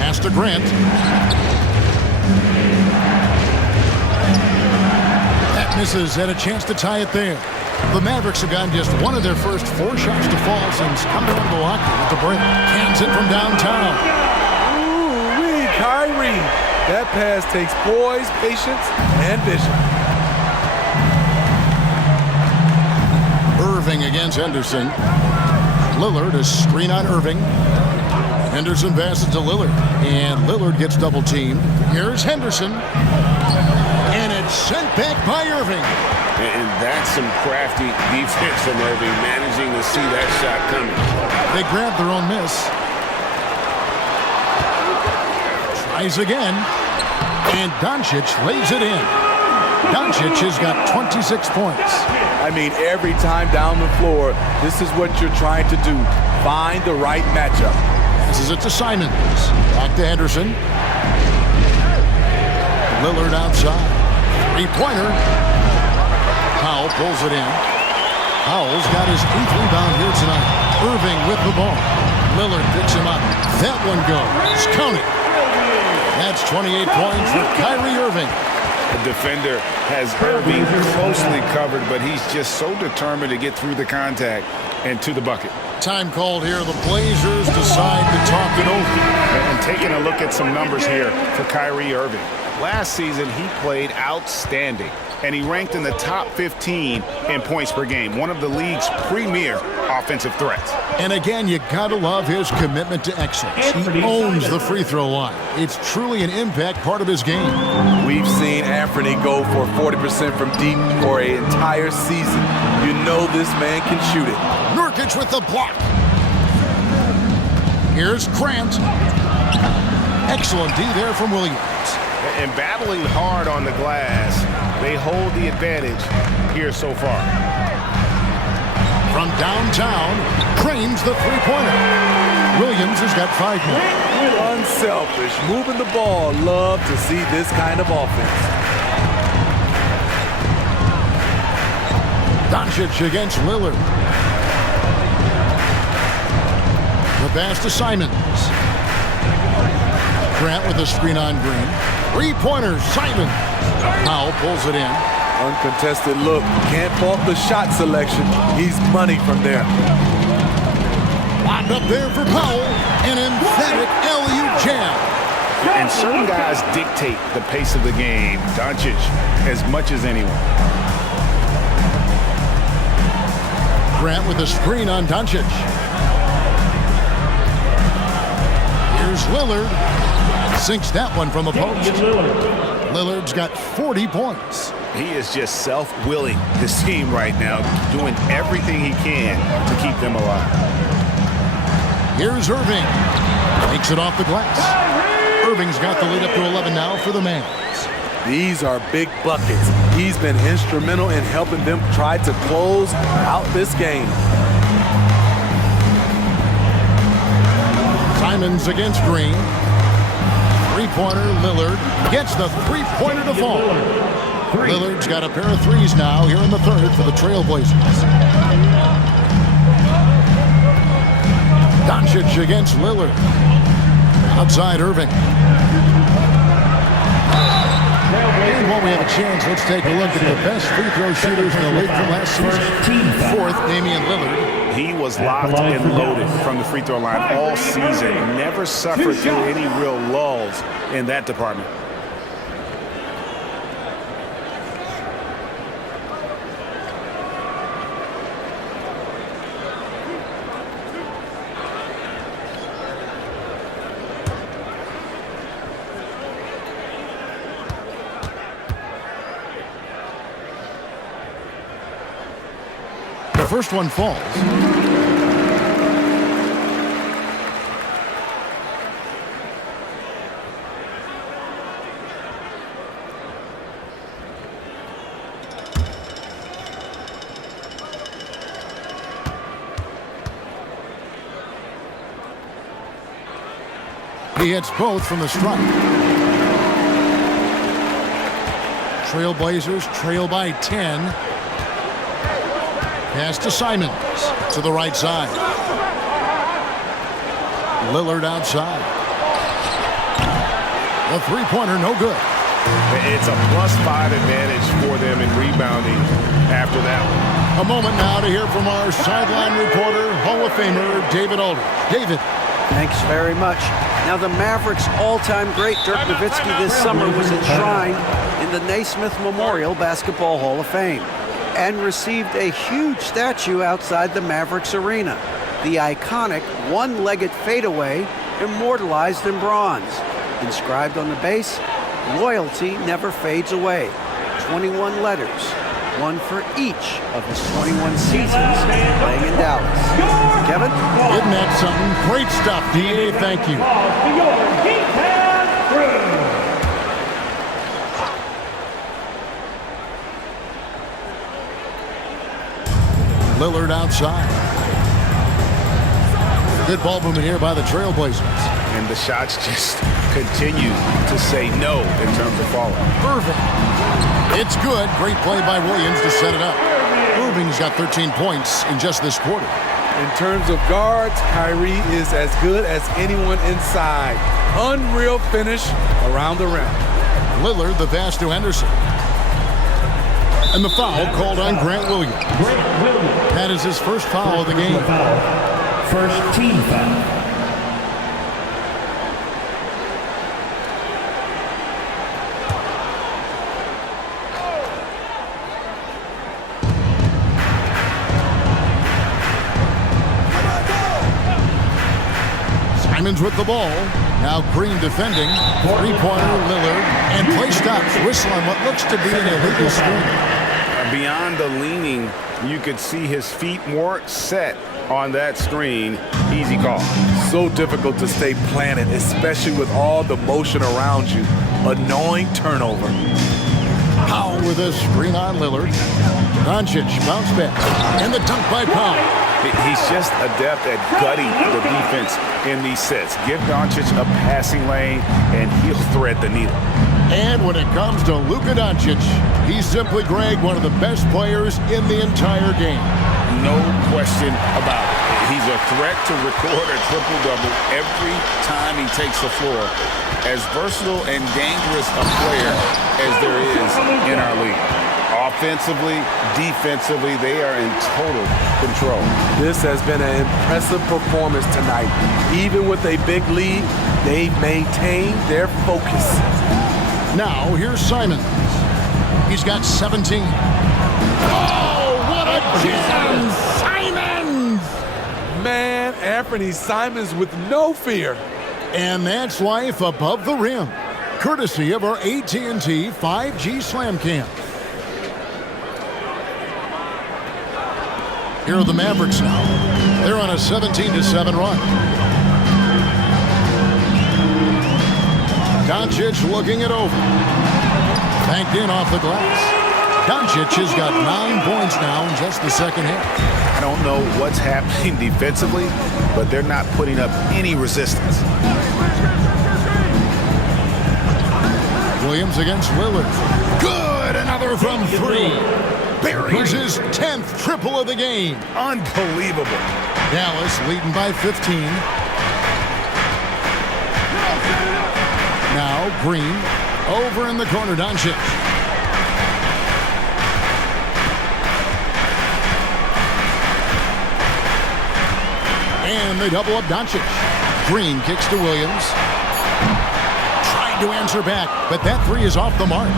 Pass pass to Grant. That misses, and a chance to tie it there. The Mavericks have gotten just one of their first 4 shots to fall since coming out of Milwaukee with the break. Cans it from downtown. Ooh-wee, Kyrie. That pass takes poise, patience, and vision. Irving against Henderson. Lillard is screen on Irving. Henderson passes to Lillard, and Lillard gets double teamed. Here's Henderson, and it's sent back by Irving. And that's some crafty defense from Irving, managing to see that shot coming. They grab their own miss. Tries again, and Doncic lays it in. Doncic has got 26 points. I mean, every time down the floor, this is what you're trying to do. Find the right matchup. Passes it to Simons. Back to Henderson. Lillard outside. 3-pointer. Powell pulls it in. Powell's got his 8th rebound here tonight. Irving with the ball. Lillard picks him up. That one goes. Count it. That's 28 points for Kyrie Irving. The defender has Irving closely covered, but he's just so determined to get through the contact and to the bucket. Time called here. The Blazers decide to talk it over. And taking a look at some numbers here for Kyrie Irving. Last season, he played outstanding, and he ranked in the top 15 in points per game, one of the league's premier offensive threats. And again, you gotta love his commitment to excellence. He owns the free throw line. It's truly an impact part of his game. We've seen Anthony go for 40% from deep for an entire season. You know this man can shoot it. Nurkic with the block. Here's Grant. Excellent D there from Williams. And battling hard on the glass, they hold the advantage here so far. From downtown, Crane's the 3-pointer. Williams has got 5 more. Unselfish, moving the ball. Love to see this kind of offense. Doncic against Lillard. The pass to Simons. Grant with a screen on Green. 3-pointer, Simons. Powell pulls it in. Uncontested look. Can't fault the shot selection. He's money from there. Locked up there for Powell. An emphatic LU jam. And certain guys dictate the pace of the game. Doncic as much as anyone. Grant with a screen on Doncic. Here's Lillard. Sinks that one from the post. Lillard's got 40 points. He is just self-willing, this team right now, doing everything he can to keep them alive. Here's Irving. Takes it off the glass. Irving's got the lead up to 11 now for the Mavs. These are big buckets. He's been instrumental in helping them try to close out this game. Simons against Green. 3-pointer, Lillard gets the 3-pointer to fall. Lillard's got a pair of threes now here in the third for the Trailblazers. Doncic against Lillard. Outside Irving. And while we have a chance, let's take a look at the best free throw shooters in the league from last season. Fourth, Damian Lillard. He was locked and loaded from the free throw line all season. Never suffered through any real lulls in that department. The first one falls. He hits both from the stripe. Trailblazers trail by 10. Pass to Simons to the right side. Lillard outside. The three-pointer, no good. It's a +5 advantage for them in rebounding after that one. A moment now to hear from our sideline reporter, Hall of Famer David Aldridge. David. Thanks very much. Now, the Mavericks' all-time great Dirk Nowitzki this summer was enshrined in the Naismith Memorial Basketball Hall of Fame and received a huge statue outside the Mavericks arena. The iconic one-legged fadeaway immortalized in bronze. Inscribed on the base, loyalty never fades away. 21 letters, one for each of his 21 seasons playing in Dallas. Kevin? Isn't that something? Great stuff, D.A. Thank you. Lillard outside. Good ball movement here by the Trailblazers. And the shots just continue to say no in terms of falling. Irving. It's good. Great play by Williams to set it up. Irving's got 13 points in just this quarter. In terms of guards, Kyrie is as good as anyone inside. Unreal finish around the rim. Lillard, the pass to Henderson. And the foul called on Grant Williams. That is his first foul of the game. First team foul. Simons with the ball. Now Green defending. Three-pointer, Lillard. And play stops. Whistle on what looks to be an illegal screen. Beyond the leaning, you could see his feet more set on that screen. Easy call. So difficult to stay planted, especially with all the motion around you. Annoying turnover. Powell with a screen on Lillard. Doncic bounce back. And the dunk by Powell. He's just adept at gutting the defense in these sets. Give Doncic a passing lane, and he'll thread the needle. And when it comes to Luka Doncic, he's simply, Greg, one of the best players in the entire game. No question about it. He's a threat to record a triple-double every time he takes the floor. As versatile and dangerous a player as there is in our league. Offensively, defensively, they are in total control. This has been an impressive performance tonight. Even with a big lead, they've maintained their focus. Now, here's Simons. He's got 17. Oh, what a jam! Simons! Man, Anthony Simons with no fear. And that's life above the rim. Courtesy of our AT&T 5G Slam Cam. Here are the Mavericks now. They're on a 17-7 run. Doncic looking it over. Banked in off the glass. Doncic has got 9 points now in just the second half. I don't know what's happening defensively, but they're not putting up any resistance. Williams against Lillard. Good! Another from three. Buries his 10th triple of the game. Unbelievable. Dallas leading by 15. Now Green over in the corner. Doncic. And they double up Doncic. Green kicks to Williams. Trying to answer back, but that three is off the mark.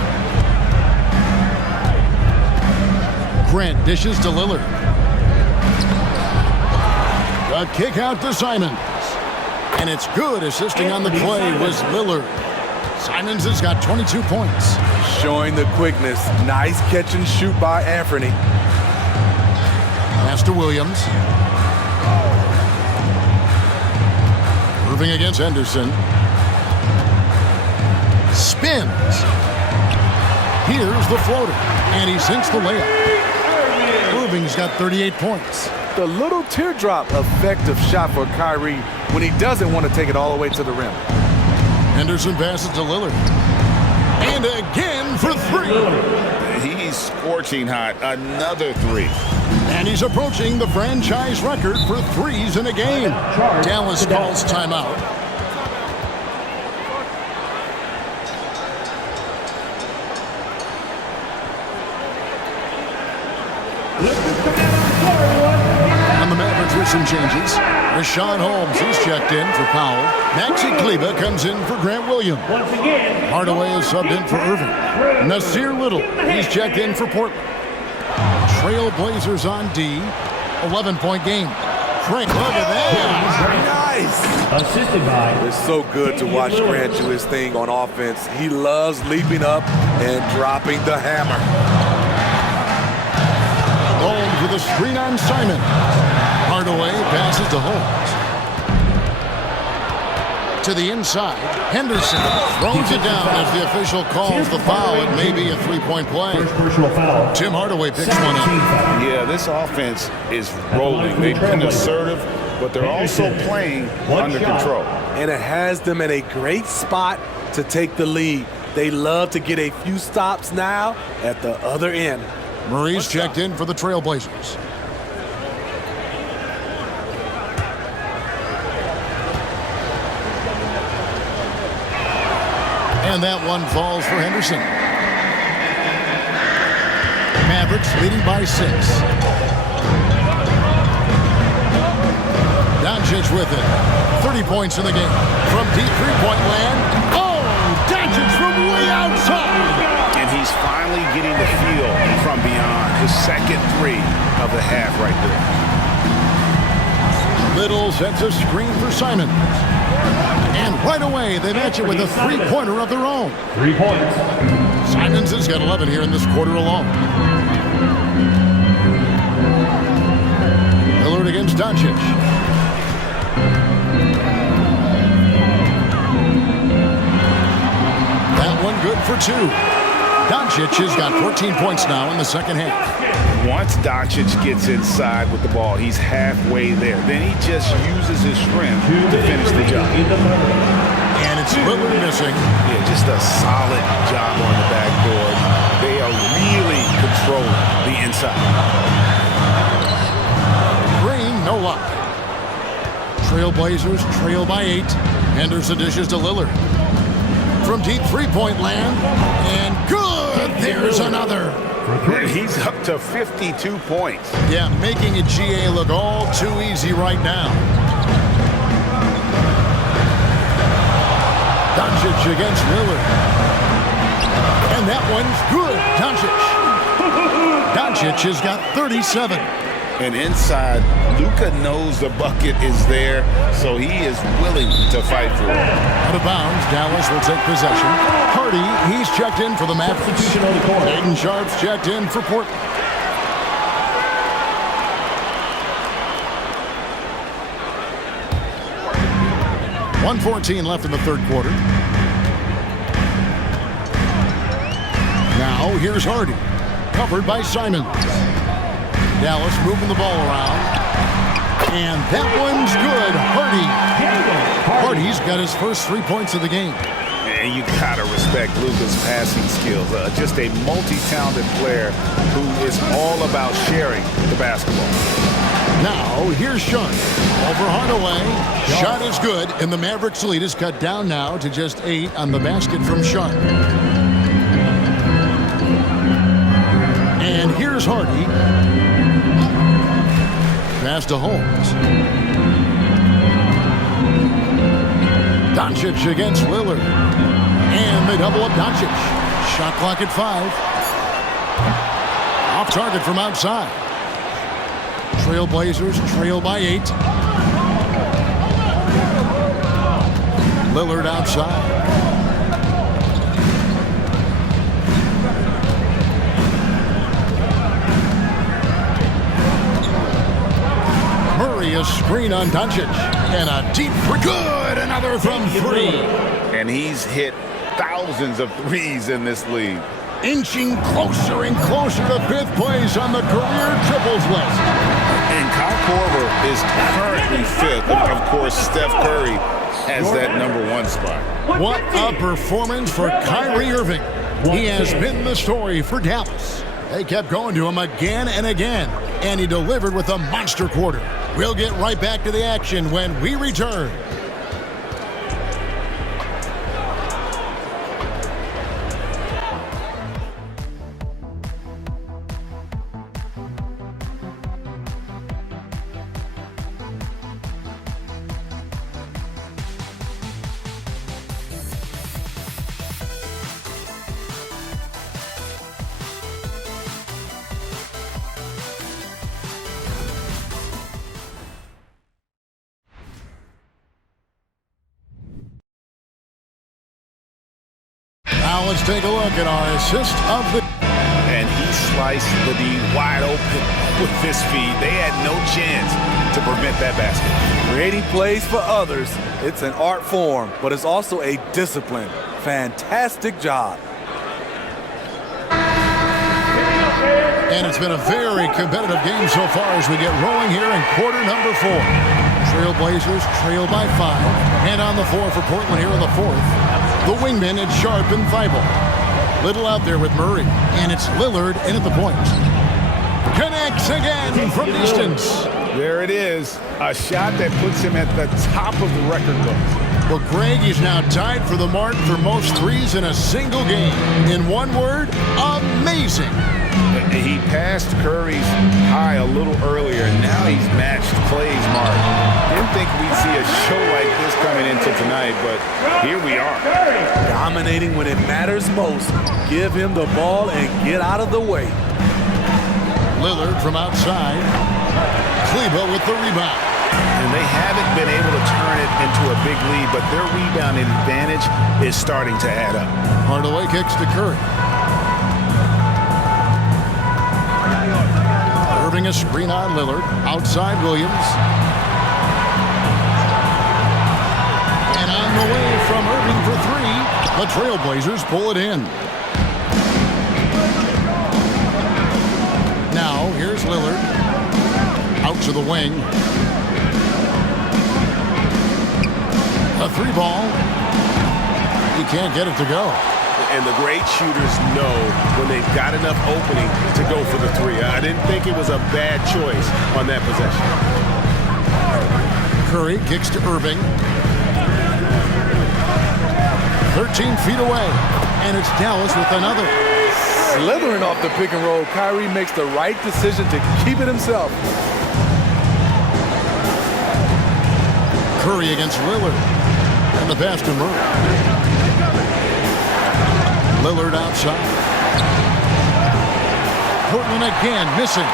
Grant dishes to Lillard. A kick out to Simons. And it's good. Assisting on the play was Lillard. Simons has got 22 points. Showing the quickness. Nice catch and shoot by Anthony. Pass to Williams. Irving against Henderson. Spins. Here's the floater. And he sinks the layup. Irving's got 38 points. The little teardrop effective shot for Kyrie when he doesn't want to take it all the way to the rim. Henderson passes to Lillard. And again for three. He's scorching hot. Another three. And he's approaching the franchise record for threes in a game. Dallas calls timeout. some changes. Rashawn Holmes, he's checked in for Powell. Maxi Kleba comes in for Grant Williams. Once again, Hardaway is subbed in for Irving. Nasir Little, he's checked in for Portland. Trailblazers on D, 11-point game. Frank, look at that. Nice. Assisted by. It's so good to watch Grant do his thing on offense. He loves leaping up and dropping the hammer. Holmes with a screen on Simon. Hardaway passes to Holmes. To the inside. Henderson throws it down as the official calls the foul. It may be a three-point play. First personal foul. Tim Hardaway picks one up. Yeah, this offense is rolling. They've been assertive, but they're also playing under control. And it has them in a great spot to take the lead. They love to get a few stops now at the other end. Murray's checked in for the Trailblazers. And that one falls for Henderson. Mavericks leading by 6. Doncic with it. 30 points in the game. From deep three-point land. Oh, Doncic from way outside. And he's finally getting the feel from beyond. His second three of the half right there. Little sets a screen for Simon. And right away, they match it with a three-pointer of their own. 3 points. Simons has got 11 here in this quarter alone. Lillard against Doncic. That one good for 2. Doncic has got 14 points now in the second half. Once Doncic gets inside with the ball, he's halfway there. Then he just uses his strength to finish the job. And it's Lillard missing. Yeah, just a solid job on the backboard. They are really controlling the inside. Green, no luck. Trailblazers trail by 8. Henderson dishes to Lillard. From deep three-point land. And good! There's another. And he's up to 52 points. Yeah, making a GA look all too easy right now. Doncic against Lillard. And that one's good. Doncic has got 37. And inside, Luka knows the bucket is there, so he is willing to fight for it. Out of bounds, Dallas will take possession. Hardy, he's checked in for the Mavericks. Substitution on the court. Aiden Sharp's checked in for Portland. .114 left in the third quarter. Now here's Hardy, covered by Simons. Dallas moving the ball around. And that one's good. Hardy's got his first 3 points of the game. And you gotta respect Luka's passing skills. Just a multi-talented player who is all about sharing the basketball. Now, here's Shun. Over Hardaway. Shot is good, and the Mavericks lead is cut down now to just 8 on the basket from Shun. And here's Hardy. Pass to Holmes. Doncic against Lillard. And they double up Doncic. Shot clock at 5. Off target from outside. Trailblazers trail by 8. Lillard outside. Murray a screen on Doncic. And a deep good. Another from 3. And he's hit thousands of threes in this league. Inching closer and closer to 5th place on the career triples list. And Kyle Korver is currently 5th. And of course, Steph Curry has that #1 spot. What a performance for Kyrie Irving. He has been the story for Dallas. They kept going to him again and again, and he delivered with a monster quarter. We'll get right back to the action when we return. Now let's take a look at our assist of the... And he sliced the D wide open with his feet. They had no chance to prevent that basket. Creating plays for others, it's an art form, but it's also a discipline. Fantastic job. And it's been a very competitive game so far as we get rolling here in quarter number 4. Trailblazers trail by 5. And on the floor for Portland here in the 4th. The wingman is Sharp and Thibault. Little out there with Murray. And it's Lillard in at the point. Connects again from distance. There it is. A shot that puts him at the top of the record books. Well, Greg is now tied for the mark for most threes in a single game. In one word, amazing. He passed Curry's high a little earlier, and now he's matched Clay's mark. Didn't think we'd see a show like this coming into tonight, but here we are. Dominating when it matters most. Give him the ball and get out of the way. Lillard from outside. Kleber with the rebound. And they haven't been able to turn it into a big lead, but their rebounding advantage is starting to add up. Hardaway kicks to Curry. Irving a screen on Lillard. Outside Williams. And on the way from Irving for 3. The Trailblazers pull it in. Now here's Lillard. Out to the wing. A 3-ball. He can't get it to go. And the great shooters know when they've got enough opening to go for the 3. I didn't think it was a bad choice on that possession. Curry kicks to Irving. 13 feet away. And it's Dallas with another. Slithering off the pick and roll, Kyrie makes the right decision to keep it himself. Curry against Lillard. And the pass to Murray. Lillard outside. Portland again missing.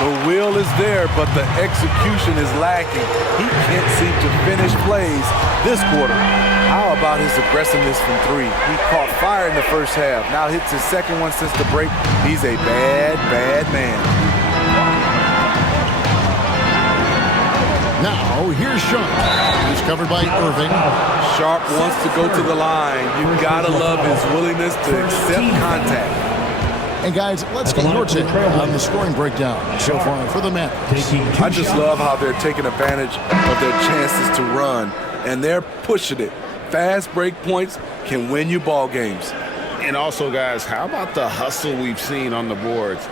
The will is there, but the execution is lacking. He can't seem to finish plays this quarter. How about his aggressiveness from 3? He caught fire in the first half. Now hits his second one since the break. He's a bad, bad man. Now here's Sharp. He's covered by Irving. Sharp wants to go to the line. You gotta love his willingness to accept contact. And guys, let's get your take on the scoring breakdown so far for the Mavericks. I just love how they're taking advantage of their chances to run, and they're pushing it. Fast break points can win you ball games. And also, guys, how about the hustle we've seen on the boards?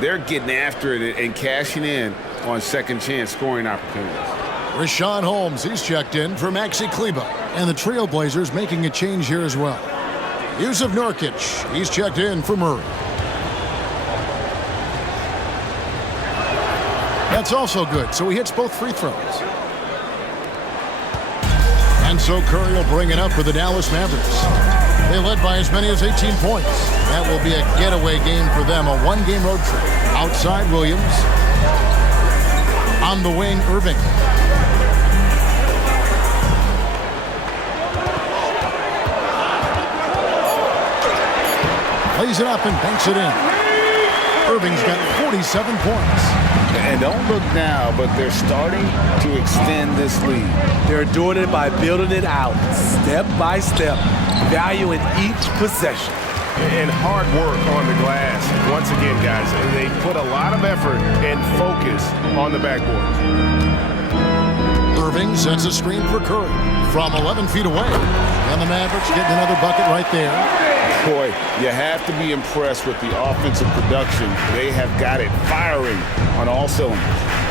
They're getting after it and cashing in on second chance scoring opportunities. Rashawn Holmes, he's checked in for Maxi Kleber. And the Trailblazers making a change here as well. Yusuf Nurkic, he's checked in for Murray. That's also good, so he hits both free throws. And so Curry will bring it up for the Dallas Mavericks. They led by as many as 18 points. That will be a getaway game for them, a one-game road trip. Outside Williams. On the wing, Irving. Lays it up and banks it in. Irving's got 47 points. And don't look now, but they're starting to extend this lead. They're doing it by building it out, step by step, valuing each possession. And hard work on the glass. Once again, guys, they put a lot of effort and focus on the backboard. Irving sets a screen for Curry from 11 feet away. And the Mavericks getting another bucket right there. Boy, you have to be impressed with the offensive production. They have got it firing on all cylinders.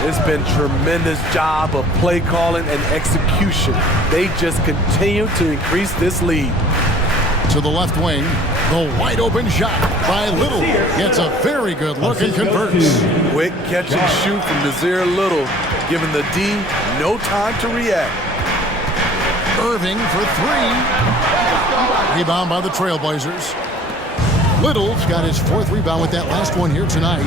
It's been tremendous job of play calling and execution. They just continue to increase this lead. To the left wing, the wide open shot by Little gets a very good look and converts. Quick catch and shoot from Nazir Little, giving the D no time to react. Irving for 3. Rebound by the Trailblazers. Little's got his 4th rebound with that last one here tonight.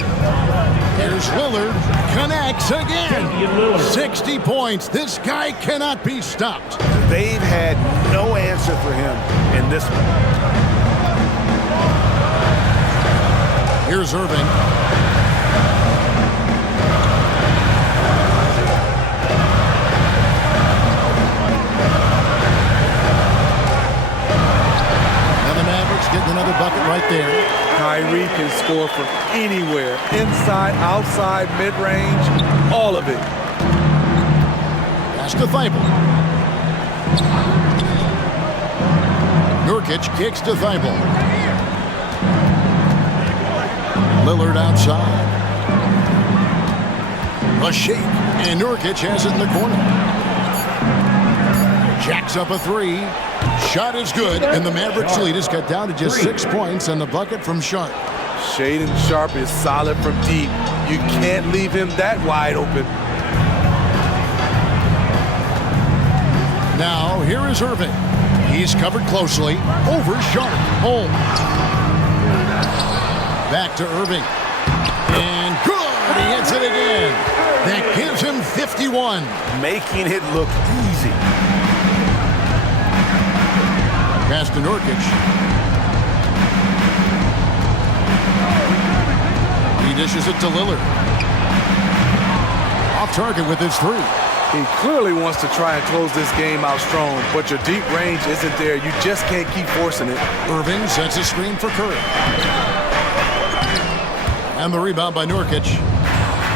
Here's Lillard. Connects again. 60 points. This guy cannot be stopped. They've had no answer for him in this one. Here's Irving. And the Mavericks getting another bucket right there. Kyrie can score from anywhere. Inside, outside, mid-range, all of it. Pass to Thibault. Nurkic kicks to Thibault. Lillard outside. A shake, and Nurkic has it in the corner. Jacks up a three. Shot is good, and the Mavericks lead is cut down to just 6 points on the bucket from Sharp. Shaden Sharp is solid from deep. You can't leave him that wide open. Now, here is Irving. He's covered closely. Over Sharp. Home. Back to Irving. And good! He hits it again. That gives him 51. Making it look easy. Pass to Nurkic. He dishes it to Lillard. Off target with his three. He clearly wants to try and close this game out strong, but your deep range isn't there. You just can't keep forcing it. Irving sets a screen for Curry. And the rebound by Nurkic.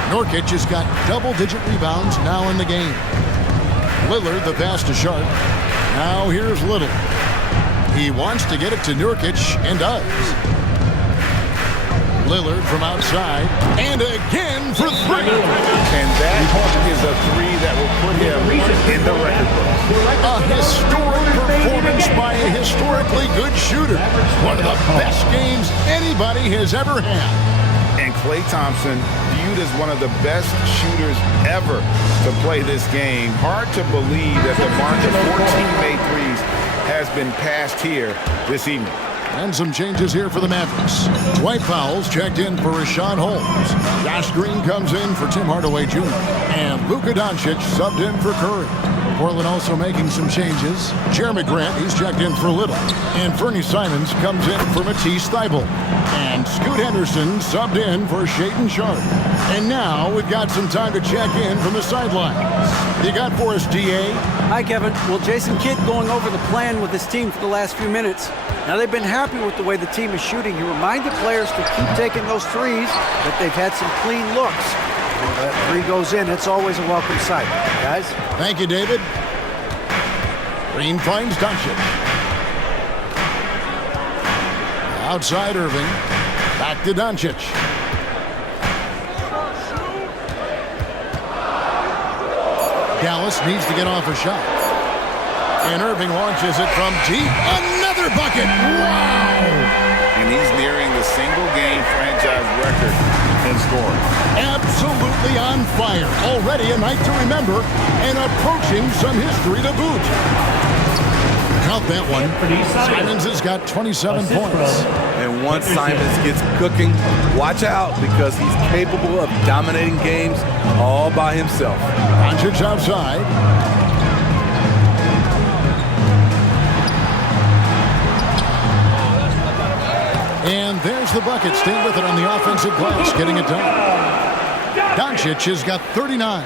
Nurkic has got double-digit rebounds now in the game. Lillard, the pass to Sharp. Now here's Little. He wants to get it to Nurkic and does. Lillard from outside, and again for three. And that is a three that will put him in the record book. A historic performance by a historically good shooter. One of the best games anybody has ever had. And Klay Thompson, viewed as one of the best shooters ever to play this game. Hard to believe that the mark of 14 made threes has been passed here this evening. And some changes here for the Mavericks. Dwight Powell's checked in for Rashawn Holmes. Josh Green comes in for Tim Hardaway Jr. And Luka Doncic subbed in for Curry. Portland also making some changes. Jeremy Grant, he's checked in for Little. And Fernie Simons comes in for Matisse Thybulle. And Scoot Henderson subbed in for Shaden Sharp. And now we've got some time to check in from the sidelines. You got for us, D.A.? Hi, Kevin. Well, Jason Kidd going over the plan with his team for the last few minutes. Now, they've been happy with the way the team is shooting. He reminded players to keep taking those threes, that they've had some clean looks. When that three goes in, it's always a welcome sight. Guys? Thank you, David. Green finds Doncic. Outside Irving. Back to Doncic. Dallas needs to get off a shot. And Irving launches it from deep. Another bucket! Wow! And he's nearing the single-game franchise record in scoring. Absolutely on fire. Already a night to remember and approaching some history to boot. Count that one. Simons has got 27 points. And once Simons gets cooking, watch out because he's capable of dominating games all by himself. Doncic outside. And there's the bucket. Staying with it on the offensive glass, getting it done. Doncic has got 39.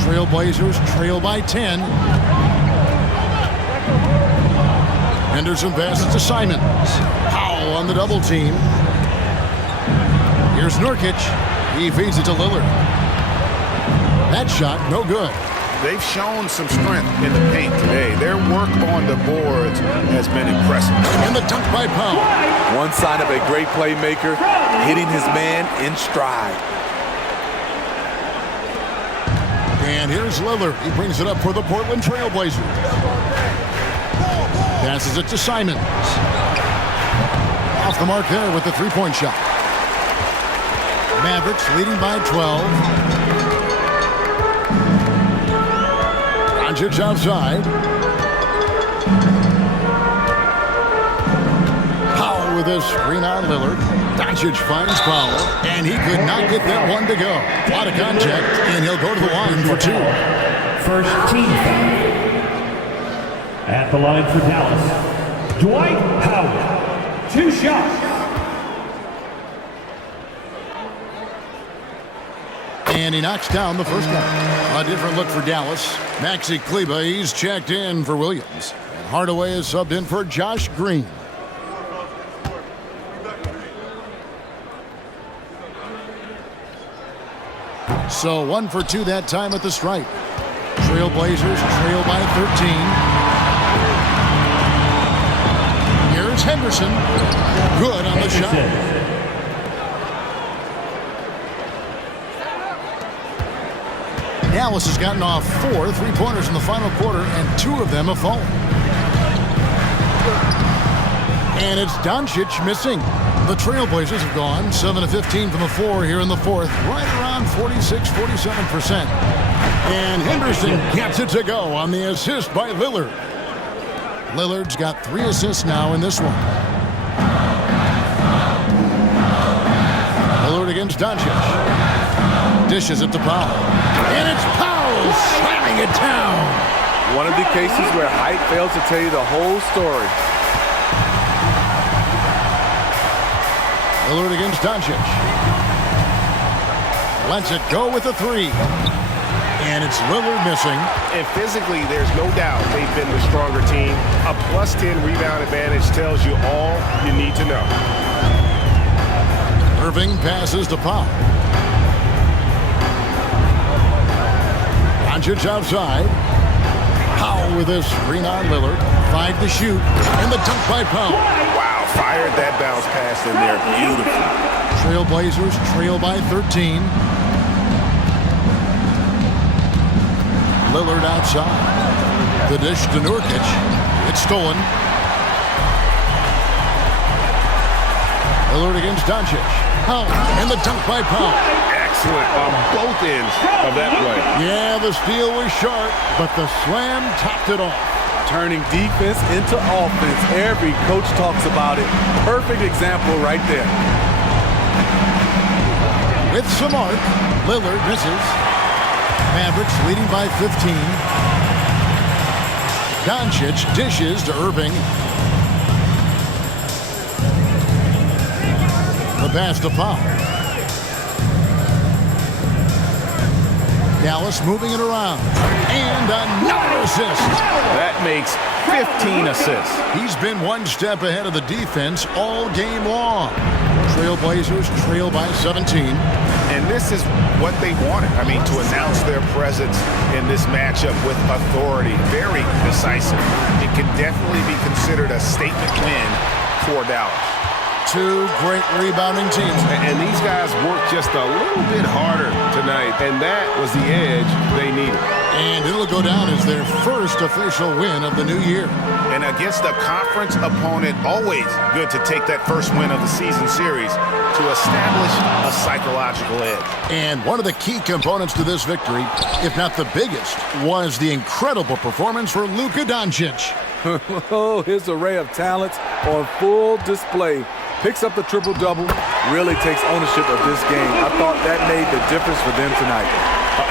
Trailblazers trail by 10. Henderson passes to Simons. Powell on the double team. Here's Nurkic. He feeds it to Lillard. That shot, no good. They've shown some strength in the paint today. Their work on the boards has been impressive. And the dunk by Powell. One sign of a great playmaker, hitting his man in stride. And here's Lillard. He brings it up for the Portland Trailblazers. Passes it to Simons. Off the mark there with the three-point shot. Mavericks leading by 12. Doncic outside. Powell with his screen on Lillard. Doncic finds Powell, and he could not get that one to go. A lot of contact, and he'll go to the line for two. First team foul. At the line for Dallas, Dwight Howard. 2 shots. And he knocks down the first one. A different look for Dallas. Maxi Kleba, he's checked in for Williams. And Hardaway is subbed in for Josh Green. So 1 for 2 that time at the stripe. Trailblazers trail by 13. Here's Henderson. Good on the shot. Dallas has gotten off 4 3-pointers in the final quarter, and 2 of them have fallen. And it's Doncic missing. The Trailblazers have gone 7 of 15 from the floor here in the fourth, right around 46-47%. And Henderson gets it to go on the assist by Lillard. Lillard's got 3 assists now in this one. Lillard against Doncic. Dishes it to Powell. And it's Powell slamming it down. One of the cases where height fails to tell you the whole story. Lillard against Doncic. Lets it go with a 3. And it's Lillard missing. And physically, there's no doubt they've been the stronger team. A +10 rebound advantage tells you all you need to know. Irving passes to Powell. Doncic outside. Powell with his screen on Lillard. 5 to shoot. And the dunk by Powell. Wow, fired that bounce pass in there. Beautiful. Trailblazers trail by 13. Lillard outside. The dish to Nurkic. It's stolen. Lillard against Doncic. Powell. And the dunk by Powell. Excellent on both ends of that play. Yeah, the steal was sharp, but the slam topped it off. Turning defense into offense. Every coach talks about it. Perfect example right there. With some arc, Lillard misses. Mavericks leading by 15. Doncic dishes to Irving. The pass to Powell. Dallas moving it around. And another assist. That makes 15 assists. He's been one step ahead of the defense all game long. Trailblazers trail by 17. And this is what they wanted. I mean, to announce their presence in this matchup with authority. Very decisive. It can definitely be considered a statement win for Dallas. 2 great rebounding teams. And these guys worked just a little bit harder tonight, and that was the edge they needed. And it'll go down as their first official win of the new year. And against a conference opponent, always good to take that first win of the season series to establish a psychological edge. And one of the key components to this victory, if not the biggest, was the incredible performance for Luka Doncic. Oh, his array of talents on full display. Picks up the triple-double, really takes ownership of this game. I thought that made the difference for them tonight.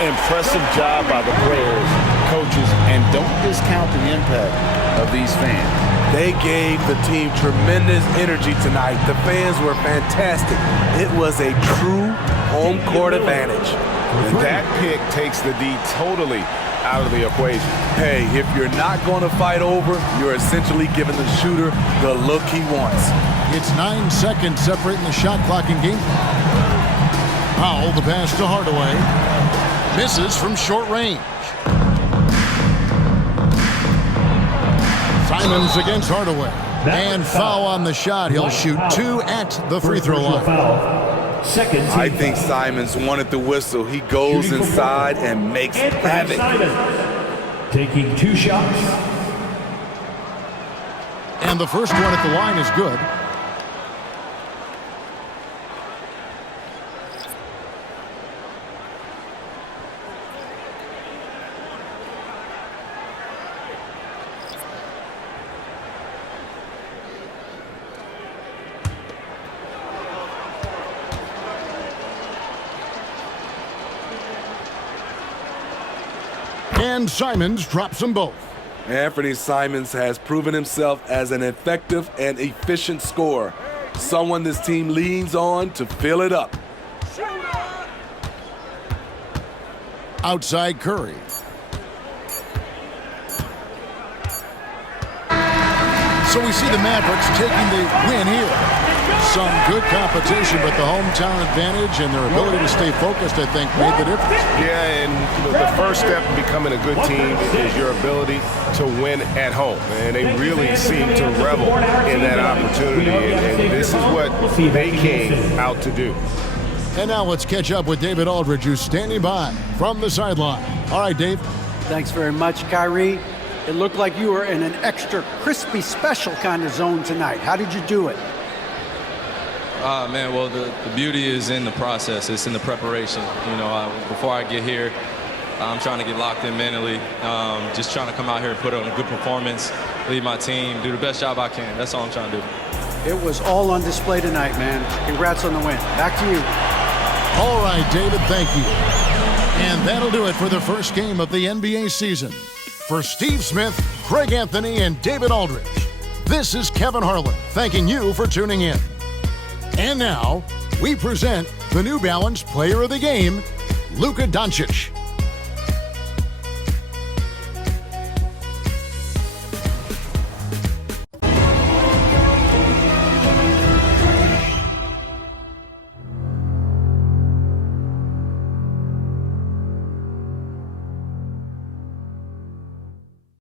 Impressive job by the players, coaches, and don't discount the impact of these fans. They gave the team tremendous energy tonight. The fans were fantastic. It was a true home court advantage. And that pick takes the D totally out of the equation. Hey, if you're not going to fight over, you're essentially giving the shooter the look he wants. It's 9 seconds separating the shot clock in game. Powell, the pass to Hardaway. Misses from short range. Simons against Hardaway. And foul on the shot. He'll shoot 2 at the free throw line. I think Simons wanted the whistle. He goes inside and makes havoc. Taking 2 shots. And the first one at the line is good. And Simons drops them both. Anthony Simons has proven himself as an effective and efficient scorer. Someone this team leans on to fill it up. Outside Curry. So we see the Mavericks taking the win here. Some good competition, but the hometown advantage and their ability to stay focused, I think, made the difference. Yeah, and the first step in becoming a good team is your ability to win at home. And they really seem to revel in that opportunity, and this is what they came out to do. And now let's catch up with David Aldridge, who's standing by from the sideline. All right, Dave. Thanks very much, Kyrie. It looked like you were in an extra crispy special kind of zone tonight. How did you do it? Man, well, the beauty is in the process. It's in the preparation. You know, before I get here, I'm trying to get locked in mentally. Just trying to come out here and put on a good performance, lead my team, do the best job I can. That's all I'm trying to do. It was all on display tonight, man. Congrats on the win. Back to you. All right, David, thank you. And that'll do it for the first game of the NBA season. For Steve Smith, Craig Anthony, and David Aldridge, this is Kevin Harlan thanking you for tuning in. And now, we present the New Balance Player of the Game, Luka Doncic.